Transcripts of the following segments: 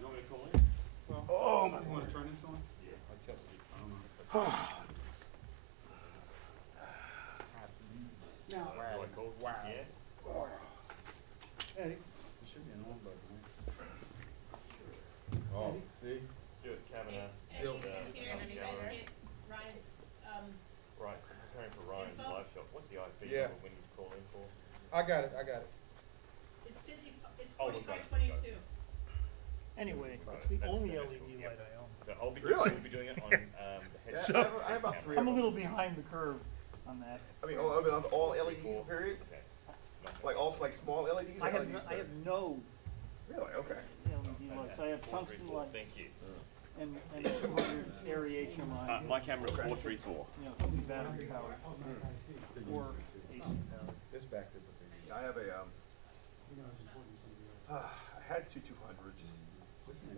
you want me to call in? Well, Oh, my you want to turn this on? Yeah. I test it. I don't know. Now, Do I call? wow. Yes. Eddie, it should be an on button. Oh, see? Stuart Kavanagh. Bill. And, Ryan's, right, so preparing for Ryan's info. live shop. What's the IP Yeah. number when you call in for? I got it. it's 50, it's Oh, we've got it, 4522. Anyway, Right, it's the that's only cool. LED Yep. light I own. So I'll be Really? we'll be doing it on the head. Yeah, I have about three I'm a of them. little behind the curve on that. I mean, all LEDs, period? Okay. Like also like small LEDs or I have LEDs? I have no Really? Okay. LED lights. I have tungsten lights Thank you. and 200 area HMI. My camera's 434. You know, battery powered or AC powered. It's back there. Yeah, I have a I had two 200s.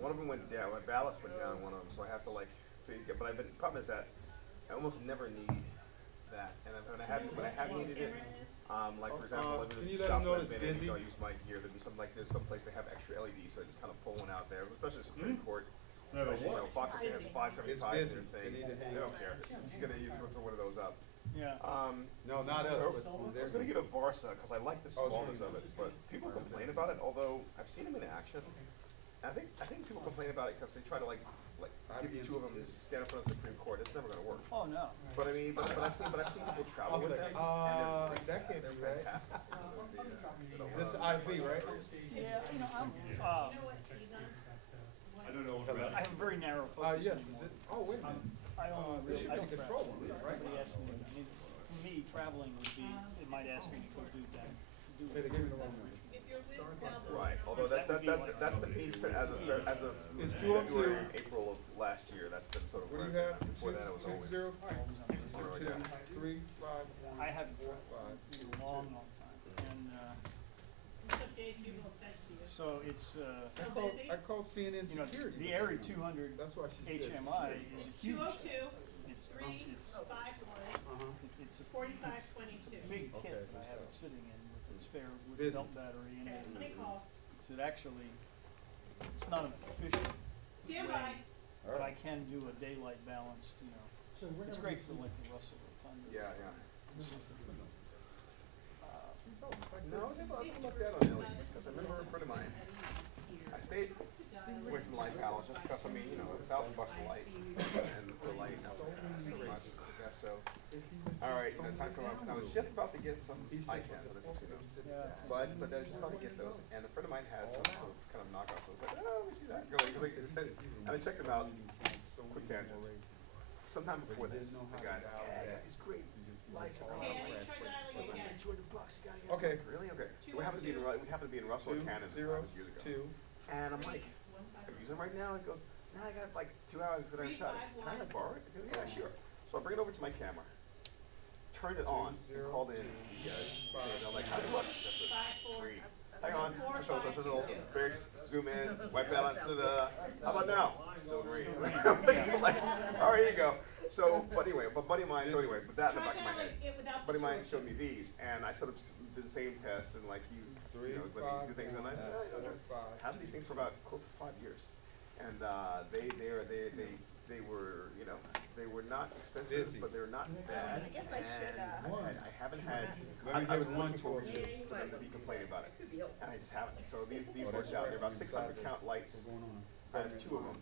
One of them went down. My ballast went down. One of them, so I have to like figure. But I've been. Problem is that I almost never need that, and when I have needed it, like for example, I've can been you in let 'em shops know where I've it's been in, busy? I use my gear. There'd be some like there's some place they have extra LEDs, so I just kind of pull one out there, especially the Supreme Court. Like, you know, Fox actually has 575 in their thing. They don't care. He's gonna throw one of those up. Yeah. No, not us. So, but I was going to get a Varsa because I like the smallness of it, but people complain about it. Although I've seen them in action, I think people complain about it because they try to like give you two of them and just stand in front of the Supreme Court. It's never going to work. Oh no. But I mean, but I've seen people travel with them, and that can't they're be right. fantastic. This is IV, right? Yeah, you know, I'm, You know what he's on? I don't know. I have a very narrow focus. Yes, anymore. is it? Oh, wait a minute. I don't This really. should be control one, right? Somebody asked me. I mean, for me, traveling would be. It might ask me to go do that. Hey, they gave me the wrong one. If you're with Melvin. Right. Although that's been me since as of It's February, 202. April of last year. That's been sort of What do where you I've have? been. Before that, it was always. 0, Right, 2, yeah. 3, 5, 1, I have 4, 5. a long time, and What's up, Dave? Hugo sent to you. so it's I called CNN you know security. the Area 200 That's why she said HMI security. is a huge. 202 It's 351 it's a 4522. big kit Okay, that I have it sitting in with a spare with Busy. belt battery and Okay, let me everything. call. So it actually it's not efficient, Stand by. but I can do a daylight balanced. You know, it's great for like the Russell or Thunder. Yeah, yeah. Uh, No, I was able to look that on LEDs because I remember a friend of mine. I stayed away from light panels just because I mean, you know, $1,000 a light and the light. And I was like, so much is the best. So, all right, you know, time come up, and I was just about to get some icons. I don't know if you've seen those. yeah. But I was just about to get those, and a friend of mine had some sort of kind of knockoffs. So I was like, oh, let me see that. And I checked them out. Quick tangent. Sometime before this, the guy's like, yeah, I got these great lights around. Okay, I'm I like, need to try dialing for less again. than $200, you gotta get Okay. it. Really? Okay. So we happened to be in Russell or Canada years ago. 2. And I'm like, are you using them right now? He goes, no, I got like 2 hours before I shot it. Can I like borrow it? I said, yeah, sure. So I bring it over to my camera, turned it on, and called in the I'm like, how's it look? I said, green. Hang on, so, fix, zoom in, white balance, da-da. How about now? Still green. like, all right, here you go. So, but anyway, but buddy of mine, but that in the back of my head. Buddy of mine showed me these, and I sort of did the same test and like used, you know, let me do things, and I said, oh, you know, had these things for about close to 5 years, and they were, you know, they were not expensive, but they're not bad. I guess I should, I haven't had. Let me I've give been one looking for to reasons for them to be complaining about it, Could be helpful. and I just haven't. So these worked out. They're about 600 count lights. I have 2 of them.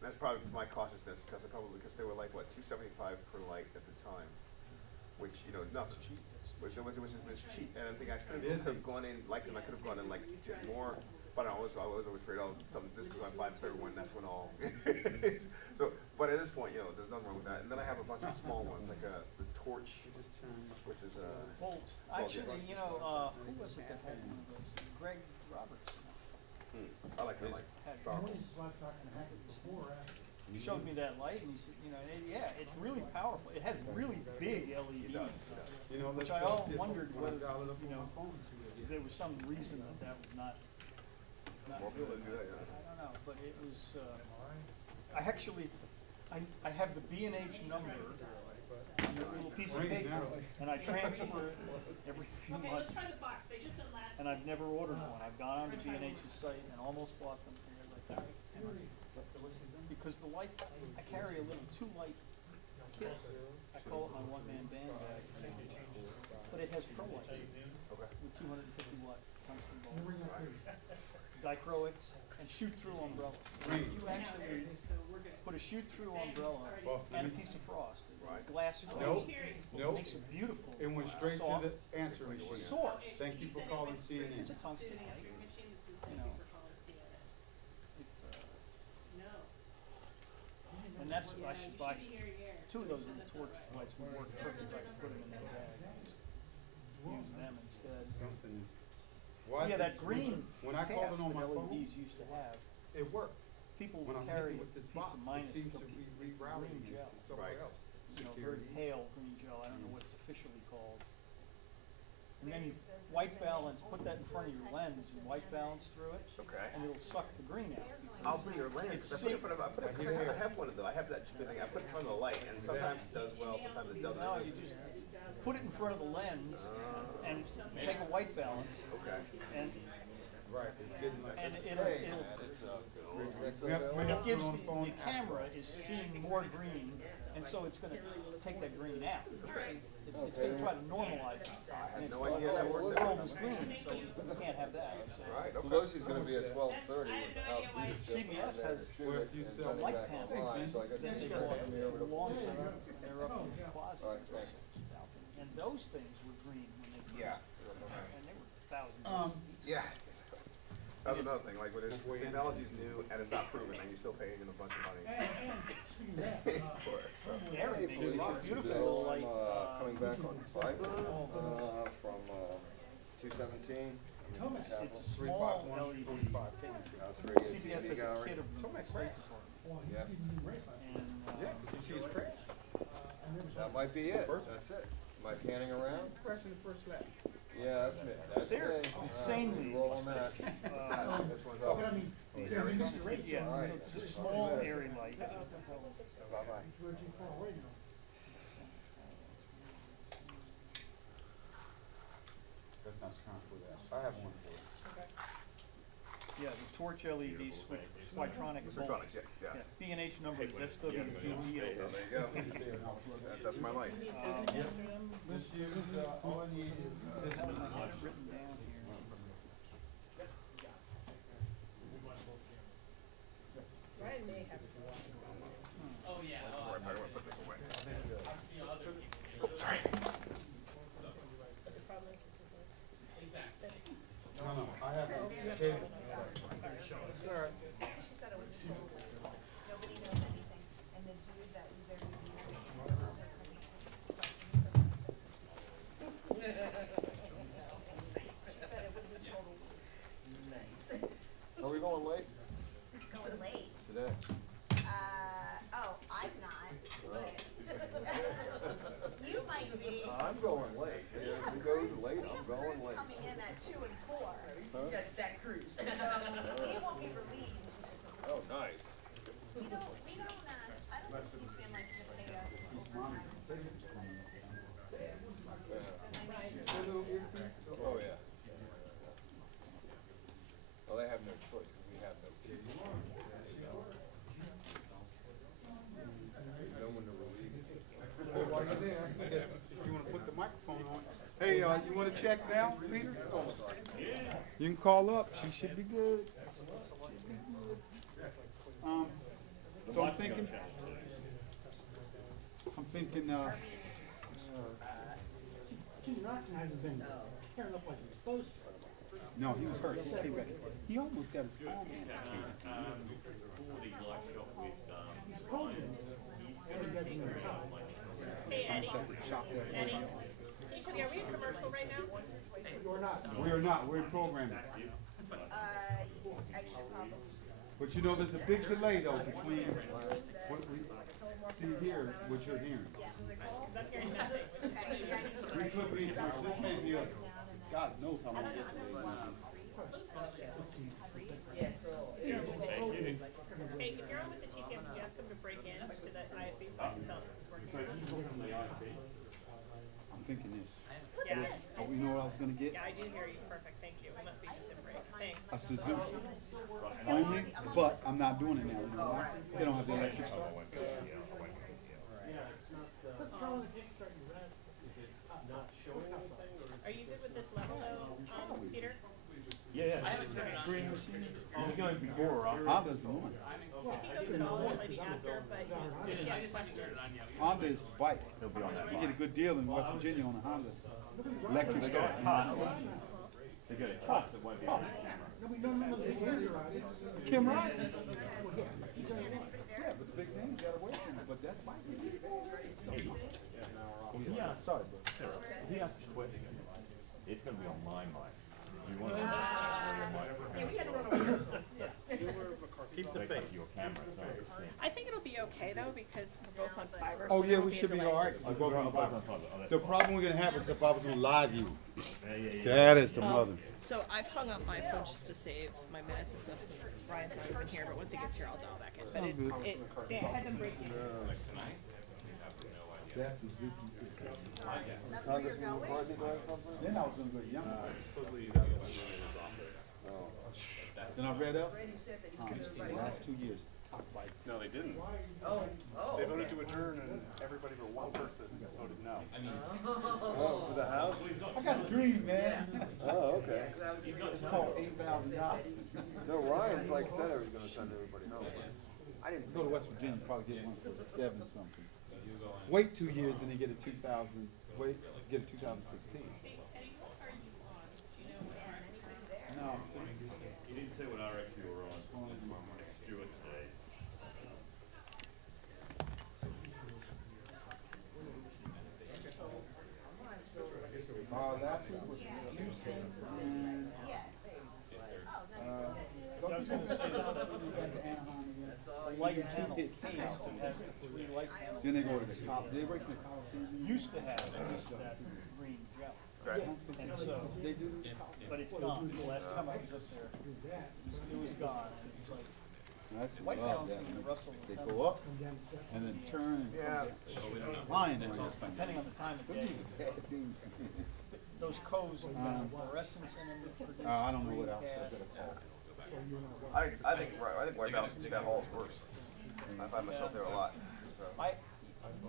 And that's probably my cautiousness because they were like what $275 per light at the time, which you know is nothing. Which was cheap, and I think I could have gone in like them. I could have gone in like more, but I was always afraid. Oh, this is when I buy the third one. That's when all. So, but at this point, you know, there's nothing wrong with that. And then I have a bunch of small ones like the Torch, which is Bolt. Actually, you know, who was it that had one of those? Greg Roberts. I like that light. Powerful. He showed me that light, and he said, you know, yeah, it's really powerful. It has really big LEDs, It does. You know, which I all wondered whether, you know, if there was some reason that was not More people good. didn't do that, yeah. I don't know, but it was. I actually, I have the B&H number on this little piece of paper, and I transfer it every few Okay, months. let's try the box. They just unlatched. And I've never ordered one. I've gone on to B&H's site and almost bought them. And they're like Because the light, I carry a little too light kit. I call it my one-man band bag. But it has pro lights with 250 watt tungsten bulbs, dichroics, and shoot-through umbrellas. Green. You actually put a shoot-through umbrella and a piece of frost, glass Nope, frost. It nope. makes a beautiful. It went straight to soft the answer machine. source. Thank you for calling CNN. It's a tungsten light. You know. It, No. and that's I should buy 2 of those little torch lights would work perfect. I could put them in that bag. Use them instead. Something is. Why is Yeah, it that green switching? When I called it on my that phone, LEDs used to have. it worked. People When I'm carry hitting a with this piece box, of it minus seems to green be rerouting it gel. to somewhere Right. else. You know, very Security. pale green gel. I don't know what it's officially called. And then you white balance, put that in front of your lens and white balance through it, Okay. and it'll suck the green out. I'll put your lens. It's 'Cause I put it in safe. front of. I put it. 'Cause I have one of those. I have that stupid thing. I put it in front of the light, and sometimes it does well. Sometimes it doesn't. No, you just put it in front of the lens and take a white balance Okay. and Right, it's getting like. and it'll We have to it put it gives on the phone. the camera is seeing more green, and so it's going to take that green out. It's going to try to normalize it. I And had it's no going, idea that oh, worked the that world way. is green, so you can't have that. So Right. Okay. Pelosi's gonna be at 12:30 with the House Leadership. CBS has Well, if you and still sending light back panels. online, so I guess They it's bought gonna be over to long Pelosi. term, and they're up in the closet. All right, thanks. And those things were green when they first, Yeah. and they were thousands. Yeah. That's another thing. Like when it's technology's new and it's not proven, and you're still paying them a bunch of money for it. So. Gary makes a Pelosi's beautiful bill, light. coming back on fiber, from, 217. It's a Three, small five, one, LED. 45. House radio CBS has TV a gallery. kit of them in the State Department. Yeah, And, Yeah, did you see his crash? that might be it, First- that's it. Am I panning around? Crash in the first lap. Yeah, that's me, that's me. They're insanely Roll on that. This one's up. yeah, so it's a small airy light. Bye-bye. That's not strong for that. I have one for you. Yeah, the torch LED Switronic It's bulb. electronics, yeah. Yeah, B&H number is SWTEO. There you go. That's my light. This year's, all I need is this I one. have it written down here. Ryan may have it. All right, I want to put this away. The problem is this isn't. No, I have a cable. She said it was nobody knows anything, and the dude that was there She said it was a total waste. Are we going late Going late. today? I'm not, but you might be. I'm going late. We If have it goes crews, late, we I'm have going crews late. coming in at 2 and 4, Huh? That's that cruise. so we won't be relieved. Oh, nice. I don't think C-SPAN likes to pay us overtime. Yeah. Oh, yeah. Well, they have no choice, because we have no TV. No one to relieve. Hey, while you're there, I guess if you wanna put the microphone on. Hey, you wanna check now, Peter? You can call up, she should be good. So I'm thinking, Jimmy Knoxon hasn't been tearing up like he's supposed to. no, he was hurt, he came back. He almost got his arm amputated. He's told him every day from the top. Hey, Eddie. Separate shop there. Eddie. Can you tell me, are we in commercial right now? You're not. We are not, we're programming. I should probably. But you know, there's a big delay though between what we see here, what you're hearing. Because I'm hearing nothing. Okay, yeah, I need to We write could be, this may be a, God knows how long it will Yeah, so. Hey, if you're on with the TPM, could you ask them to break in to the IFB so I can tell them this is working? I'm thinking this. Yeah. You know what I was gonna get? Yeah, I do hear you. Perfect. Thank you. It must be just in break. Thanks. A Suzuki. Only, but I'm not doing it now. You know why? They don't have the electric start. What's wrong with the Kickstarter? Is it not showing anything, or is Are you good with this level though, Peter? Yeah, yeah. Green machine. He's going before, Honda's the one. I think those are all maybe after, but if he has questions. Honda is the bike. He'll be on that You line. get a good deal in West Virginia on a Honda electric start. They get a cut that won't be on the camera. no, the big hands are out. Kim Rides. He's on the line. Yeah, but the big names got away from it. But that bike is. Sorry, bro. He asked a question. It's going to be on my mic. Do you want to Yeah, we had to run away. keep the face? Your camera, it's not the same. I think it'll be okay though because we're both on fiber. Oh so yeah, there we won't should a be delay. all right. 'Cause we're both on Oh, fire. that's The fine. problem we're gonna have is if I was on live view. Yeah. That is the mother. So I've hung up my phone just to save my minutes and stuff since Ryan's not even here. But once he gets here, I'll dial back in. But they had them breaking. That's Suzuki. That's where you're going? Then I was gonna go Yamaha. Then I read up. Randy said that he The said everybody. last 2 years, top bike. No, they didn't. Oh, They voted okay. to adjourn and everybody but one person voted no. Oh, for the house? I got a dream, man. Oh, okay. It's called $8,000. No, Ryan, like said, I was gonna send everybody home. I didn't. Go to West Virginia, probably get one for 7 something. Wait 2 years and then get a 2000. Wait, get a 2016. No. You didn't say what RX you were on. It's Stuart today. Last week was Houston and don't you think back to Anaheim again? The light panel case that has the 3 light panels. Then they go to the Coliseum. They race in the Coliseum. Used to have that green gel. Okay. And so, They do. but it's gone. The last time I was up there, it was gone. It's like, That's white love panels that. seem to rustle the They center. go up and then turn and Yeah. come down. Flying in this thing. Depending on the time of Those day. dudes are bad dudes. Those coves have got fluorescence in them that produce I don't know green what else I gas. better call. I think White Mouse and Scott Hall is worse. I find myself there a lot. So I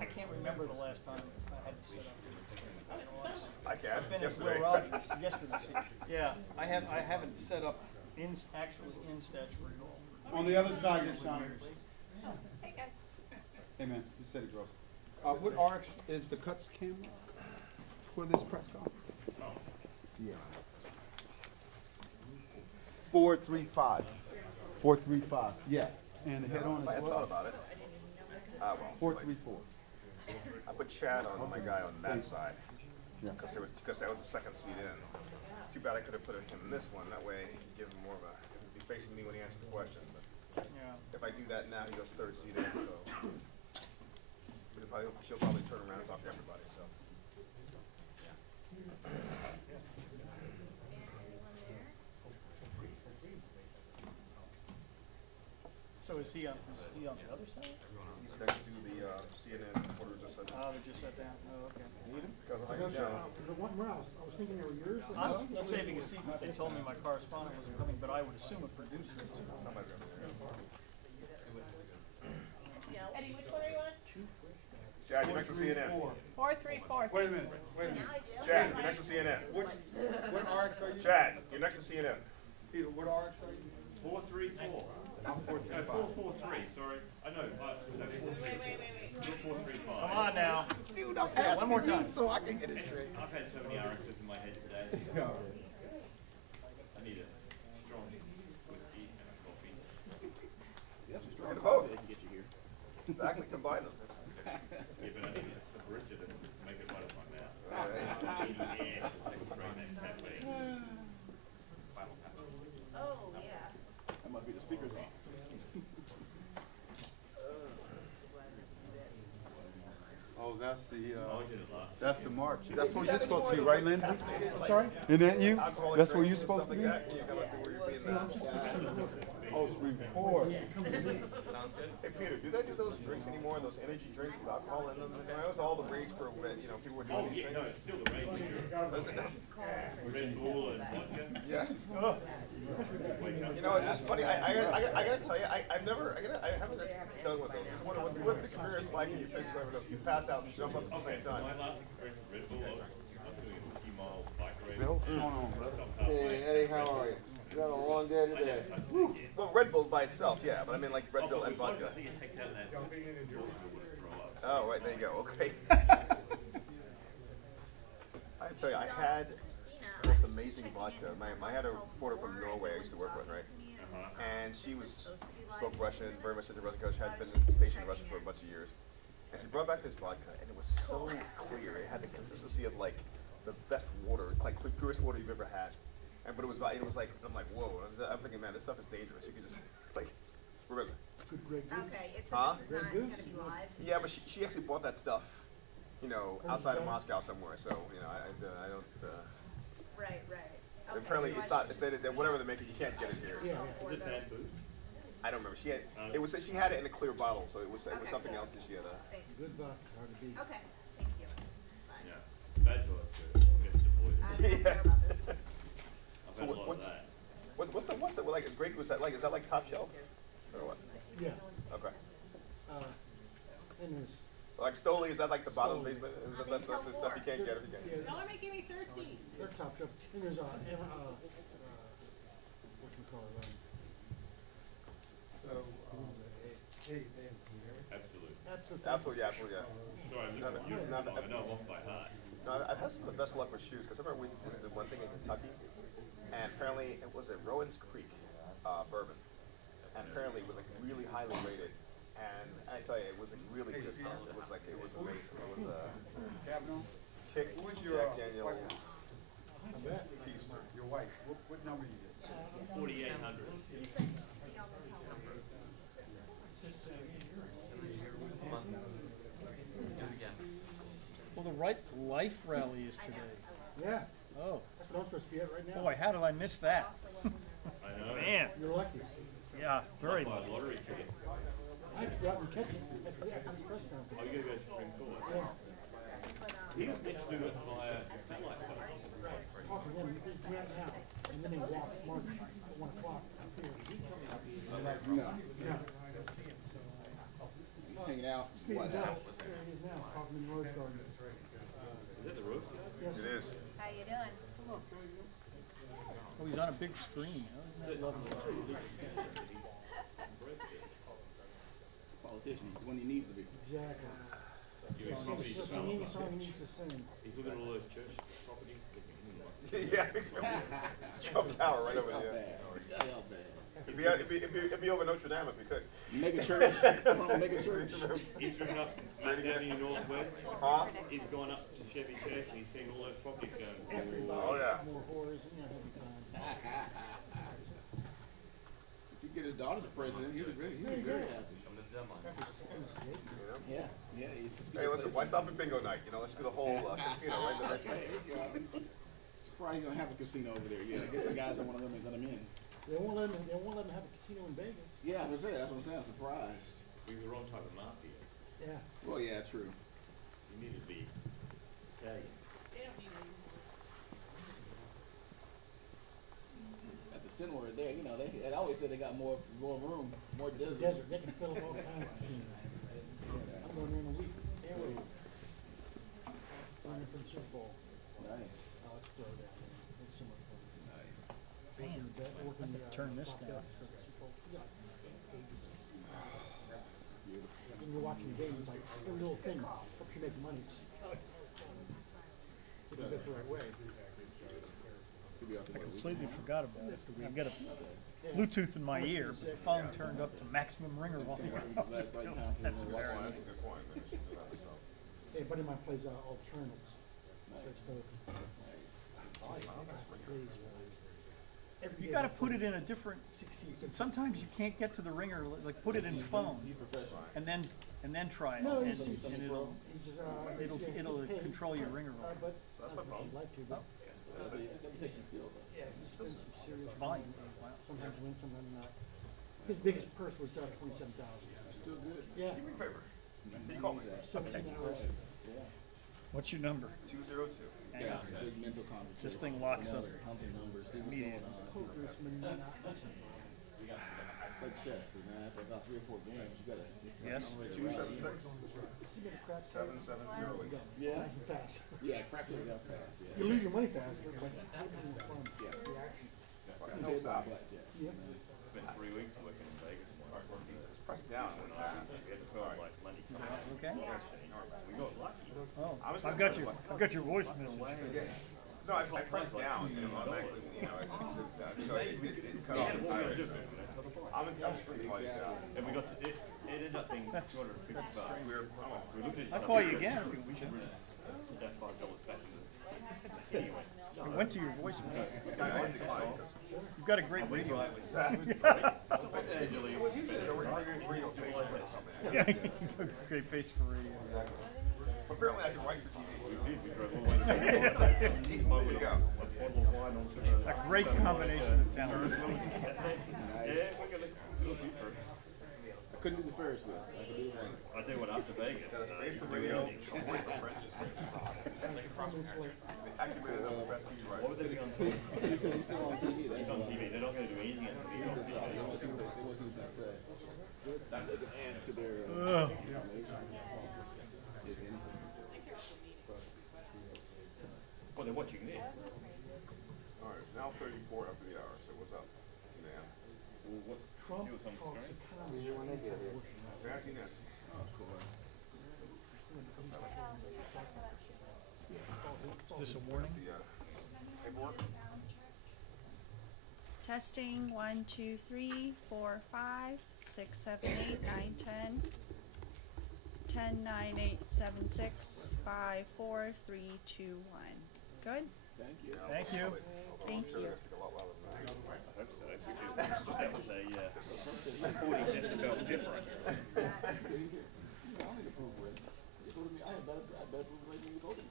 can't remember the last time I had to sit up. I can. I've been at Yesterday. Will Rogers yesterday. Yeah, I haven't set up actually in statuary at all. On the other side this time. Hey, guys. Hey man, this is Eddie Gross. What RX is the cuts camera for this press conference? Yeah. 435. 435. Yeah. And the head on I as had well. thought about it. Well, 434. I put Chad on my guy on that side Yeah. because that was the second seat in. Too bad I could have put him in this one. That way, he'd give him more of a. He'd be facing me when he answered the question. But Yeah. if I do that now, he goes third seat in. So she'll probably turn around and talk to everybody. So. So is he on the other side? He's next to the CNN reporter just said. Oh, they just sat down. Oh, okay. Goes like, no. The one where I was thinking they were yours. I'm saving a seat, but they told me my correspondent wasn't coming, but I would assume a producer is. Somebody over there. Eddie, which one are you on? Chad, you're next to CNN. 434. Wait a minute. Wait a minute. Chad, you're next to CNN. What RX are you? Chad, you're next to CNN. Peter, what RX are you? 434. I'm No, 435. 443, sorry. I know, no, 433. Wait. You're 435. Come on now. Dude, I'm asking one more time. you so I can get it straight. I've had so many RXs in my head today. Yeah. I need a strong whiskey and a coffee. Get them both. They can get you here. Exactly, combine them. Yeah, but I need a barista to make it right up my mouth. All right. Yeah, the 6 grade name cafe. Oh, yeah. That must be the speaker's on. Oh, that's the I did it last. that's the march. That's where you're supposed to be, right, Lindsay? I'm sorry? Isn't that you? Alcoholic That's where drinks you're and supposed to stuff be? like that. You're gonna be where you're being now. Oh, Supreme Court. Hey Peter, do they do those drinks anymore? Those energy drinks with alcohol in them? That was all the rage for when people were doing these things. No, it's still the rage. Is it now? Red Bull and vodka. Yeah. You know, it's just funny. I gotta tell you, I haven't done with those. What's the experience like when you you pass out and jump up at the same time? My last experience with Red Bull, I was doing a 50-mile bike race. Bill, what's going on, brother? Hey, Eddie, how are you? You got a long day today. Well, Red Bull by itself, yeah, but I mean like Red Bull and vodka. I think it takes out that throw up. Oh, right, there you go. Okay. I tell you, I had the most amazing vodka. I had a reporter from Norway I used to work with, right? And she spoke Russian, very much into Russian because she had been stationed in Russia for a bunch of years. And she brought back this vodka, and it was so clear. It had the consistency of like the best water, like purest water you've ever had. But it was like, I'm like, whoa. I'm thinking, man, this stuff is dangerous. You could just, like, where is it? Good Grey Goose. Okay, so this is not Grey gonna be live? Yeah, but she actually bought that stuff, outside of Moscow somewhere. So, I don't. Right. Okay, Apparently, so it's I not. It's that whatever they make it, you can't get it here. Yeah. Is it bamboo? I don't remember. She had. She had it in a clear bottle, so it was something else that she had. Thanks. Good vodka, hard to beat. Okay, thank you. Bye. Yeah. Bad vodka gets deployed. I don't care about this. I've had a lot of that. What's the like? Is Grey Goose like? Is that like top shelf, or what? Yeah. Okay. And there's, Like Stoli, is that like the bottom Stoli. basement? That's the stuff you can't get if you can. yeah, Y'all are making me thirsty. they're top shelf. And there's whatchamacallit, Absolutely. Absolutely, yeah. Sorry, I know I'm off by heart. No, I've had some of the best luck with shoes because I remember we just did one thing in Kentucky, and apparently it was at Rowan's Creek, bourbon, and apparently it was like really highly rated. And I tell you, it was like really good stuff. It was amazing. It was kicked Jack Daniels Keister. Your wife, what number you get? 4,800. Well, the Right to Life rally is today. Yeah, Oh, that's what I'm supposed to be at right now. boy, how did I miss that? I know. Man, You're lucky. yeah, very Buy lucky. a lottery ticket. I have to go out and catch it at the press Oh, conference. you gotta go to Supreme Court. Yeah. He was meant to do it via satellite phone. Talk to them, they come out now, and then they walk March at 1 o'clock up here. No. Yeah. Hanging out. Speaking What? of that, there he is now, talking in the Rose Garden. Is that the roof? Yes. It is. How you doing? Oh, he's on a big screen. Isn't that lovely? Politician, he's when he needs to be. Exactly. Your property It's the developer. song he needs to sing. He's looking at all those church property. Yeah, Trump Tower right over there. It'd be over Notre Dame if we could. Make a church. Make a church. He's driven up Right again. Avenue Northwest. Huh? He's gone up to Chevy Chase and he's seen all those properties going. Oh yeah. More whores, every time. If you get his daughter the president, he'd be very happy. Yeah, yeah. Hey, listen, why stop at bingo night? Let's do the whole casino right the next week. Surprised you don't have a casino over there. Yeah, I guess the guys don't want to let him in. They won't let them have a casino in Vegas. Yeah, that's what I'm saying. I'm surprised. He's the wrong type of mafia. Yeah. Well, yeah, true. You need to be Italian. At the center there, they always say they got more room, more It's a desert. desert. They can fill up all kinds of casinos. I'm going there in a week. Can't wait. Going there for the Super Bowl. Nice, Oh, let's throw down there. It's so much fun. nice. Man, Working the, turn this top down. guys for the Super Bowl. We got pages. Beautiful. When you're watching the game, it's like every little thing helps you make money. If you do it the right way. He'll be out I there about a week. completely forgot about it. I've got a Bluetooth in my ear, but the phone turned up to maximum ringer volume. Right time for That's the embarrassing. That's a good point. Maybe we should do that, so. Hey, a buddy of mine plays alternates. That's both. You got to put it in a different. Sometimes you can't get to the ringer. Like put it in phone, and then try it, No, and he's it'll he's paid. control your ringer But volume. So that's my phone. I'd like to, but That'd be some skill though. yeah, he's spends some serious Volume. money. Wow. Sometimes win, sometimes not. His biggest purse was $27,000. Still good. Yeah, Do me a favor. Can you call me? 17 hours. What's your number? 202. Hang Yeah, on. it's a big mental complication. This thing locks up Humping numbers. See what's immediately. going on. Poker's monotonous. It's like chess, and then after about 3 or 4 games, you gotta. Yes. 276 It's a bit of crap. 7708. Yeah. Nice and fast. Yeah, crack it up fast. Yeah. You lose your money faster, but it's having fun. Yes. The action. No stop. Blackjack. Yep. It's been 3 weeks working in Vegas. Press down. We had to fill like Monday. Okay. We got lucky. Oh, I was I've gonna got try your, to- I've got your voice message. Yeah. No, I pressed down and it automatically, you know, so it cut off entirely. I'm pretty like, And we got to, it ended up being $250. We looked at each I'll other. call you again. We should really put that $5 back in the, anyway. It went to your voicemail. I had declined because. You've got a great radio. It was easy to radio face or something. Yeah, great face for radio. Apparently I can write for TV. We drove all the way to There you go. a bottle of wine onto the. A great combination of talents. Yeah, we're gonna do a few trips. I couldn't do the Ferris wheel. I could do the one. I tell you what, after Vegas, Got a face for radio, a voice for French. The acumen of the best TV what would writers. they be on TV? Because he's still on TV. He's That's on why. TV. They're not going to do anything on TV. They want to see what they say. That's the add to their. If anything. Well, they're watching this. All right, it's now 34 after the hour, so what's up, man? Well, what's Trump see what's on the talks screen? economy. Fancy Nancy. Of course. Is this a warning? The paperwork. Testing 1, 2, 3, 4, 5, 6, 7, 8, 9, 10. 10, 9, 8, 7, 6, 5, 4, 3, 2, 1. Good? Thank you. Thank you. Thank I'm sure you. they're gonna speak a lot louder than that. I hope so. Because that was a 40 decibel difference. I don't need to prove it. You told me I had better prove it than you told me.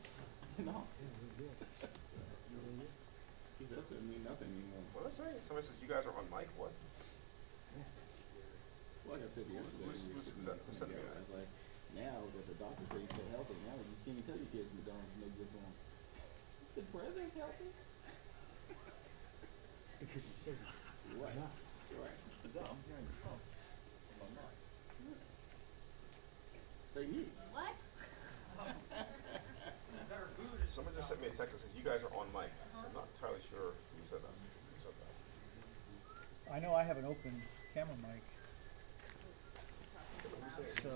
No. He said that mean nothing anymore. What did I say? Somebody says you guys are on mic. What? Well, like I said yesterday, when we were sitting who's sitting sending me together, I that? was like, now that the doctor says he's so healthy, now you can't even tell your kids McDonald's is no good for them. The president's healthy? Because he says it. Right. Not. Right. It's bizarre. I'm hearing Trump on my mic. Fake news. What? Someone just sent me a text that says you guys are on mic. So I'm not entirely sure who said that. Who said that? I know I have an open camera mic, so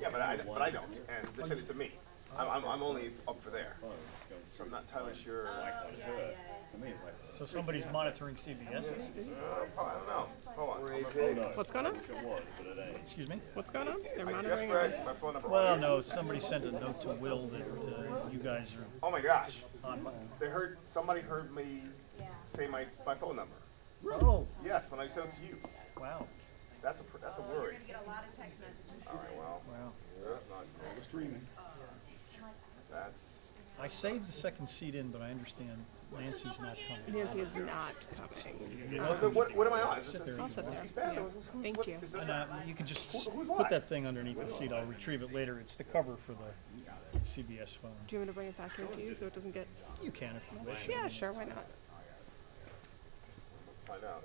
Yeah, but I don't, and they sent it to me. I'm only up for there, Oh, it's going so I'm not entirely sure. like her. To me, it's like. so somebody's monitoring CBS. I don't know. Hold on. Oh, no. What's going on? I wish it was, but it ain't. Excuse me. What's going on? They're I just monitoring. read my phone number. Well, on here. no, somebody sent a note to Will that you guys are Oh my gosh! on. Somebody heard me say my phone number. Oh, Yes, when I sent it to you. wow, That's a You're worry. gonna get a lot of text messages. All right, well, wow. that's not. We're streaming. That's. I saved the second seat in, but I understand Nancy's not coming. Nancy is not coming. So what am I on? Is Sit this there. a C-SPAN? Yeah. Thank you. Is this And, you can just Who's put live? that thing underneath the seat. I'll retrieve it later. It's the cover for the CBS phone. Do you want me to bring it back here to you so it doesn't get? You can if you wish. Yeah, sure. Why not? Find out.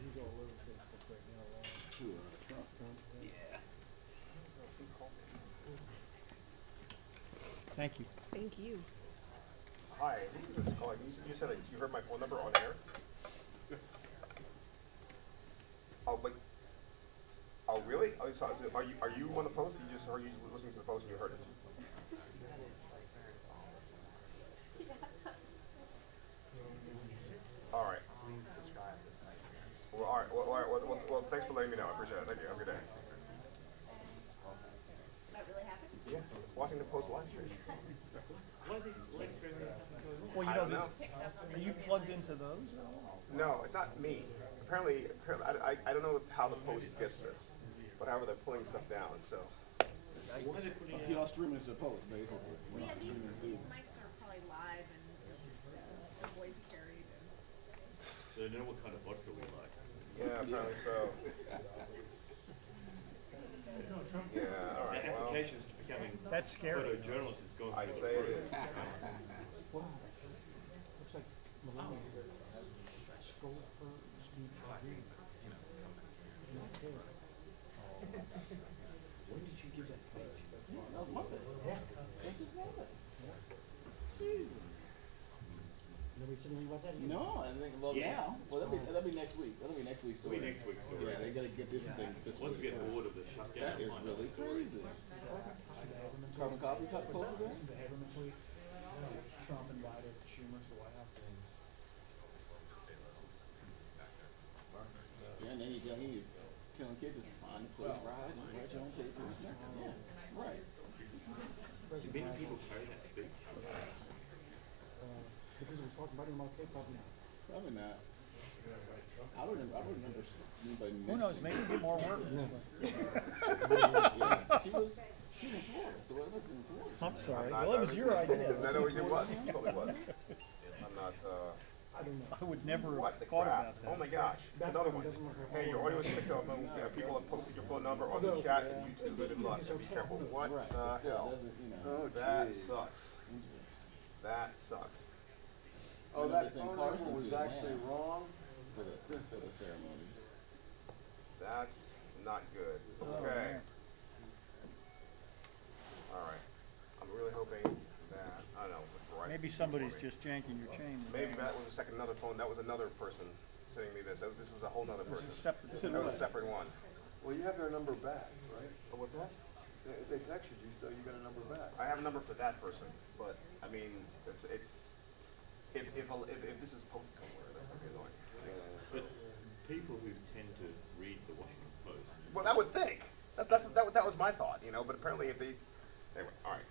He's all over Facebook right now. Thank you. Thank you. Hi, who is this calling? You said you heard my phone number on air? Oh, wait. Oh, really? Oh, so are you on the post? Or are you just listening to the post and you heard it? All right. Well, all right. Well, thanks for letting me know. I appreciate it. Thank you. Have a good day. That really happened? Yeah, I was watching the post live stream. Well, you I know, don't know. are you plugged into those? No, it's not me. Apparently I don't know how the post gets this, but however they're pulling stuff down. So Why are they putting I see y'all out? streaming to the post, basically. We're Yeah, not streaming to these mics are probably live and the voice carried and. They know what kind of vodka we like. Yeah, apparently so. Yeah, all The right, well, applications to becoming That's scary. photojournalists is going I'd through say the it roof. is. Wow. Looks like Melania stole it for Steve Harvey. Not there. When did you give that speech? That was Monday. Yeah. This is Monday. Jesus. Nobody said anything about that? either? No, I think, well, Yes. now, well, that'll be next week. That'll be next week's It'll story. be next week's story. Yeah, they gotta get this thing Once we situated. get bored of the shutdown, That is find out really the story. crazy. See the Haberman Carbon tweet? copies up What's posted that? there? See the Haberman tweet? Trump invited Schumer to the White House. Yeah, and then you telling kids it's fine to play ride and write your own papers. Yeah, right. Do many people carry that speech? Because it was talking about MLK, probably not. Probably not. I don't remember anybody Who knows? Maybe get more work. Yeah, she was in Florida, so it must have been in Florida. I'm sorry. I'm not- Well, it was your idea. No, no, it was, totally was. I'm not, I don't know. I would never what have the thought crap? about that. Oh my gosh, That another one one. doesn't look like Hey, a your phone. audio is picked up, people have posted your phone number on the Although, chat and it YouTube, did good luck, his so be hotel careful. room. What Right, the but still, hell? doesn't, you know. That sucks. Interesting. That sucks. Oh, that phone number was actually wrong? For the ceremony. That's not good. Oh, Okay. man. All right. I'm really hoping that, I don't know, with Verizon Maybe keep somebody's for me. just janking your chain. Maybe that was another phone. That was another person sending me this. This was a whole nother It was person. a separate. That was a separate one. Well, you have their number back, right? Oh, what's that? They texted you, so you got a number back. I have a number for that person, but I mean, it's if this is posted somewhere, that's gonna be annoying. But people who tend to read the Washington Post. Well, I would think. That was my thought, you know. But apparently, if they anyway, all right.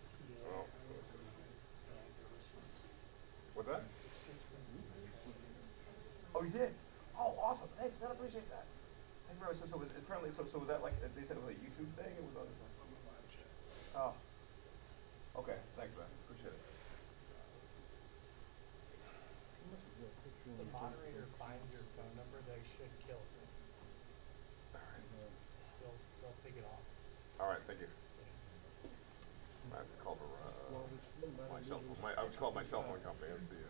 Well, let's see. What's that? Oh, you did? Oh, awesome! Thanks, man. I appreciate that. Thank you very much. So apparently, so was that like they said it was a YouTube thing? It was on. Oh. Okay. Thanks, man. Appreciate it. The moderator finds your phone number, they should kill it. All right. They'll take it off. All right. Thank you. I have to call my cell phone. I would call my cell phone company and see.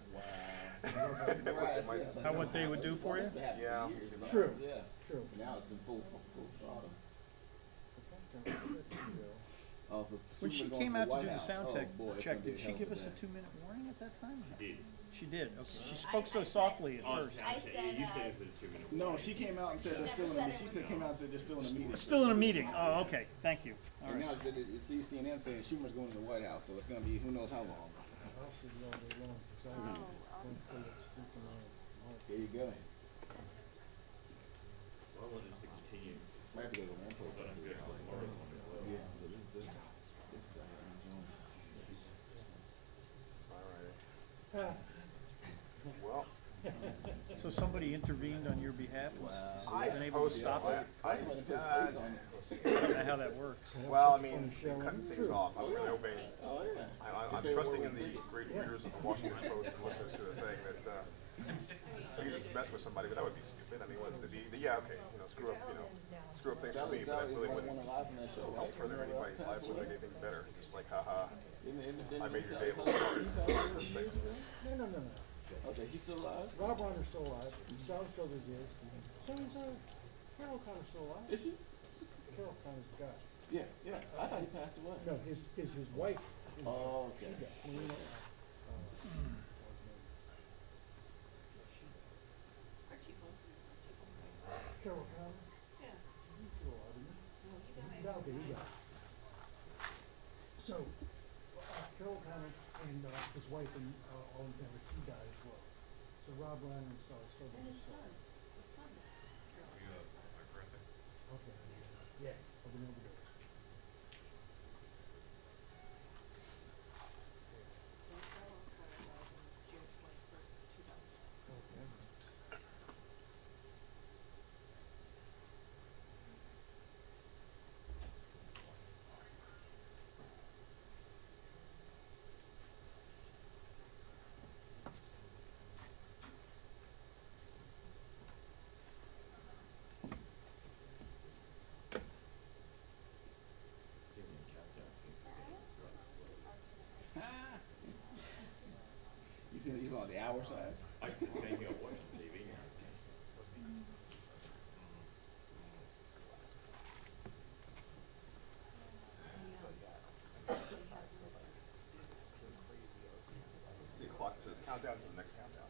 How what they would do for you? Yeah. True. Yeah. True. Now it's in full throttle. Oh, so When she Schumer going came to out the to do White the House. sound Oh, tech boy, it's check, gonna be did a she hell of give a us a day. 2-minute warning at that time? She did. She did. Okay. She spoke so softly at On first. sound check. said, You said it's a 2-minute. No, she came out and said they're still in a meeting. She said came out and said they're still in a meeting. Still in a meeting. Oh, okay. Thank you. All And right. now it's CNN saying Schumer's going to the White House, so it's going to be who knows how long. I'll see you all day long, so I don't play that stupid There you go. Well, I want this to continue. Might have to go to the Rampo. But I'm good for tomorrow. Yeah, so this All right. Well, So somebody intervened on your behalf? I Been able to suppose stop so. it? I Put his face on it. I don't know how that works. Well, I mean, they're cutting things off. I'm really hoping. Oh, yeah. I'm trusting in the great readers of the Washington Post and listeners to the thing that you just mess with somebody, but that would be stupid. I mean, what, yeah, okay, screw up things for me, but I really wouldn't help further anybody's lives, wouldn't make anything better. Just like, haha, I made your day a little harder. No. Okay, he's still alive? Rob Reiner's still alive. Sal Struthers is. So is Carol Connor's still alive. Is she? Carol Connor's the guy. Yeah. I thought he passed away. No, his wife. Oh, okay. She died. Carol Connor? Yeah. He's still alive, isn't he? No, okay, he died. So, Carol Connor and his wife and all in family, she died as well. So Rob Reiner and Sal Struthers. And his is still- son. Okay. Yeah, of an overdose. Okay. the hour side. I can just think of watching TV now. The clock says countdown to the next countdown.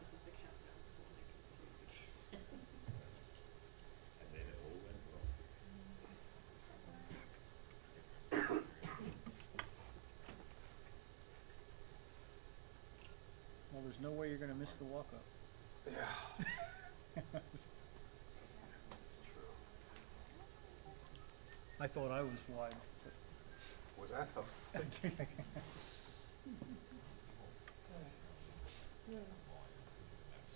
And then it all went wrong. Well, there's no way you're gonna miss the walk-up. Yeah. It's true. I thought I was wide, but Was that?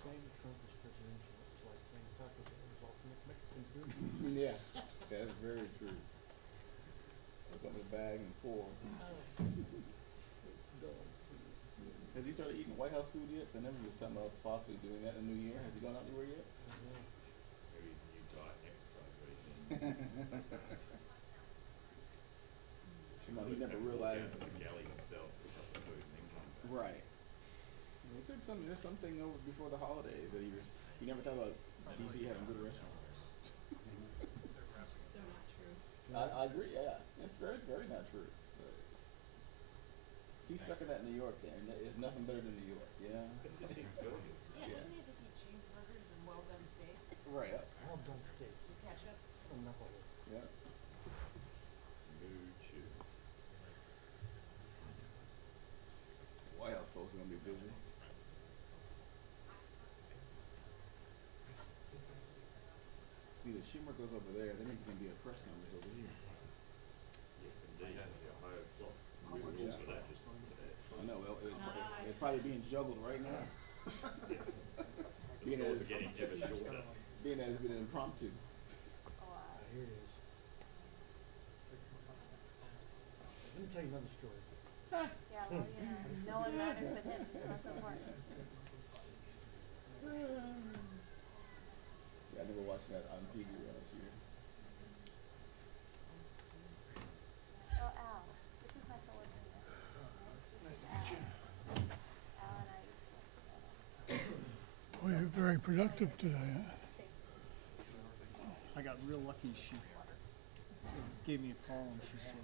Saying Trump is presidential is like saying Taco Bell is ultimate Mexican food. Yeah, that's very true. Look on the bag and pour. Has he started eating White House food yet? I never was talking about possibly doing that in the new year. Has he gone out anywhere yet? Maybe it's a new diet and exercise regime. He never realized. Down to the galley himself, pick up the food and then come back. Right. He said there's something over before the holidays that he never thought about DC having good restaurants. So not true. I agree, yeah. It's very, very not true. But he's stuck in that New York thing. There's nothing better than New York, yeah? It just seems good. Yeah, doesn't he just eat cheeseburgers and well done steaks? Right, Well done steaks With ketchup? from Napoli. yeah. Moo chew. White House folks are gonna be busy. Either Schumer goes over there, then there's gonna be a press conference over here. Yes, indeed. That's the Ohio clock. We were Yeah. for that just today. I know, well, it's probably being juggled right now. The Being scores as- are getting ever shorter. Being that it's been impromptu. Here it is. Let me tell you another story. Yeah, well, you know, no one matters but him, he's not so important. Yeah, I never watched that on TV last year. Oh, Al, this is my fellow roommate. This is Al. Al and I used to work together. Well, you're very productive today, huh? I got real lucky. She gave me a call and she said,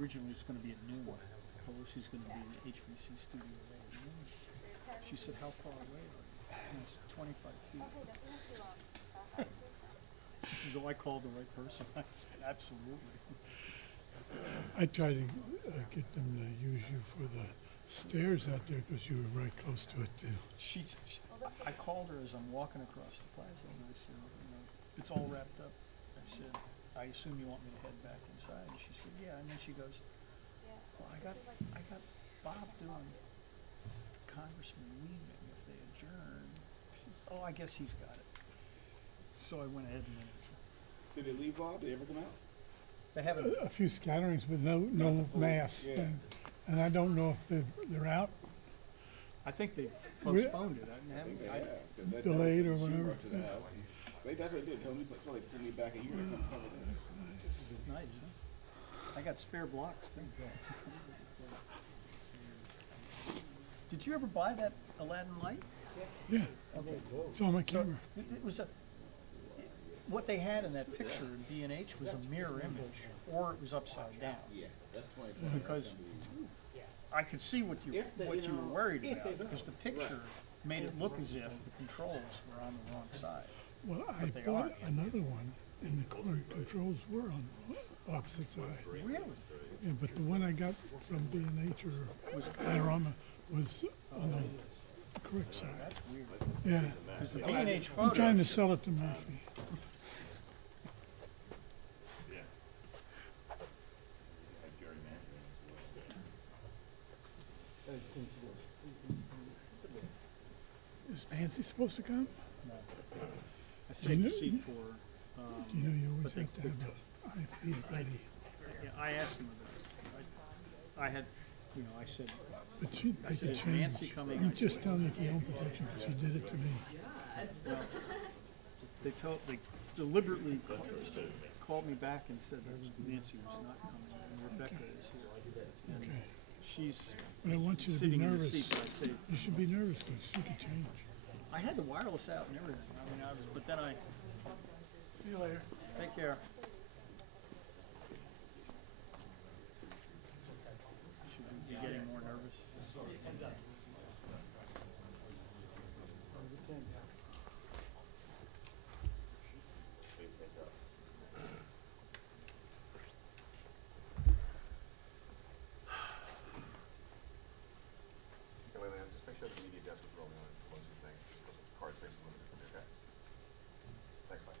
originally it was gonna be at noon. Pelosi's gonna be in the HVC studio at noon. She said, how far away are you? And I said, 25 feet. Okay, don't be too long. She says, oh, I called the right person. I said, absolutely. I tried to get them to use you for the stairs out there because you were right close to it too. I called her as I'm walking across the plaza and I said, you know, it's all wrapped up. I said, I assume you want me to head back inside. And she said, yeah. And then she goes, well, I got Bob doing Congressman leaving if they adjourn. She said, oh, I guess he's got it. So I went ahead and then said, Did they leave Bob? Did they ever come out? they haven't. A few scatterings, but no mass Yeah. thing. And I don't know if they're out. I think they postponed it. I haven't. Yeah, 'cause that Delayed was or Schumer whatever. up to the house. That's what they did. So they pulled me back a year to come cover this. It's nice, huh? I got spare blocks too. Did you ever buy that Aladdin light? Yeah, Okay. it's on my So camera. it was what they had in that picture in B&H was a mirror image, or it was upside down. Yeah, that's 2020. Because I could see what you were worried about, because the picture made it look as if the controls were on the wrong side. Well, I But they bought are. another one, and the controls were on the opposite side. Really? Yeah, but the one I got from B&H or Panorama was on the correct side. That's weird. Yeah, Because the B&H I'm trying to photos, sell it to Murphy. Yeah. Like gerrymandering as well. Is Nancy supposed to come? no. I saved the seat for her. You know, you always But they- have to have the IP ready. Yeah, I asked them about it. I had, you know, I said, But she, I they said, could is change. Nancy coming? I'm I just said, telling you for your own protection, but she did it to me. well, they deliberately called me back and said that Nancy was not coming and Rebecca is here. And Okay. she's But I want you to be sitting in the nervous. seat that I saved. You should be nervous because she could change. I had the wireless out and everything. I mean, but then I. See you later. Take care. Should we be getting more nervous? Hey, wait, just make sure the media desk is rolling on it. Pelosi thing. Just put some card space limited for me, okay? Thanks, Mike.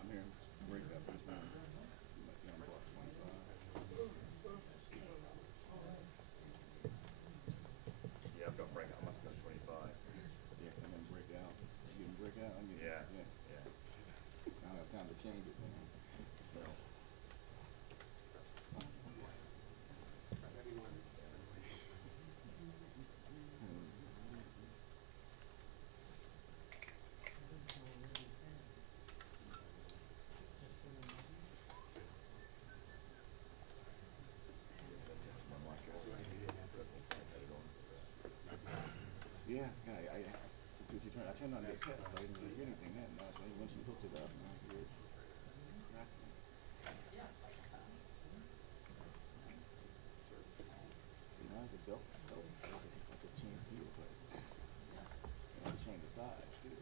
I'm hearing breakup as well. Like young boss 25. Yeah, I've got breakout. I must have got 25. Yeah, I'm gonna break out. You can break out. I'm getting, Yeah. yeah. I don't have time to change it, man. So. Yeah, I turned on the test, so I didn't really hear anything then. No, so once you hooked it up, now you're rocking. You know, I could go, I could change gear, but I could change the size too.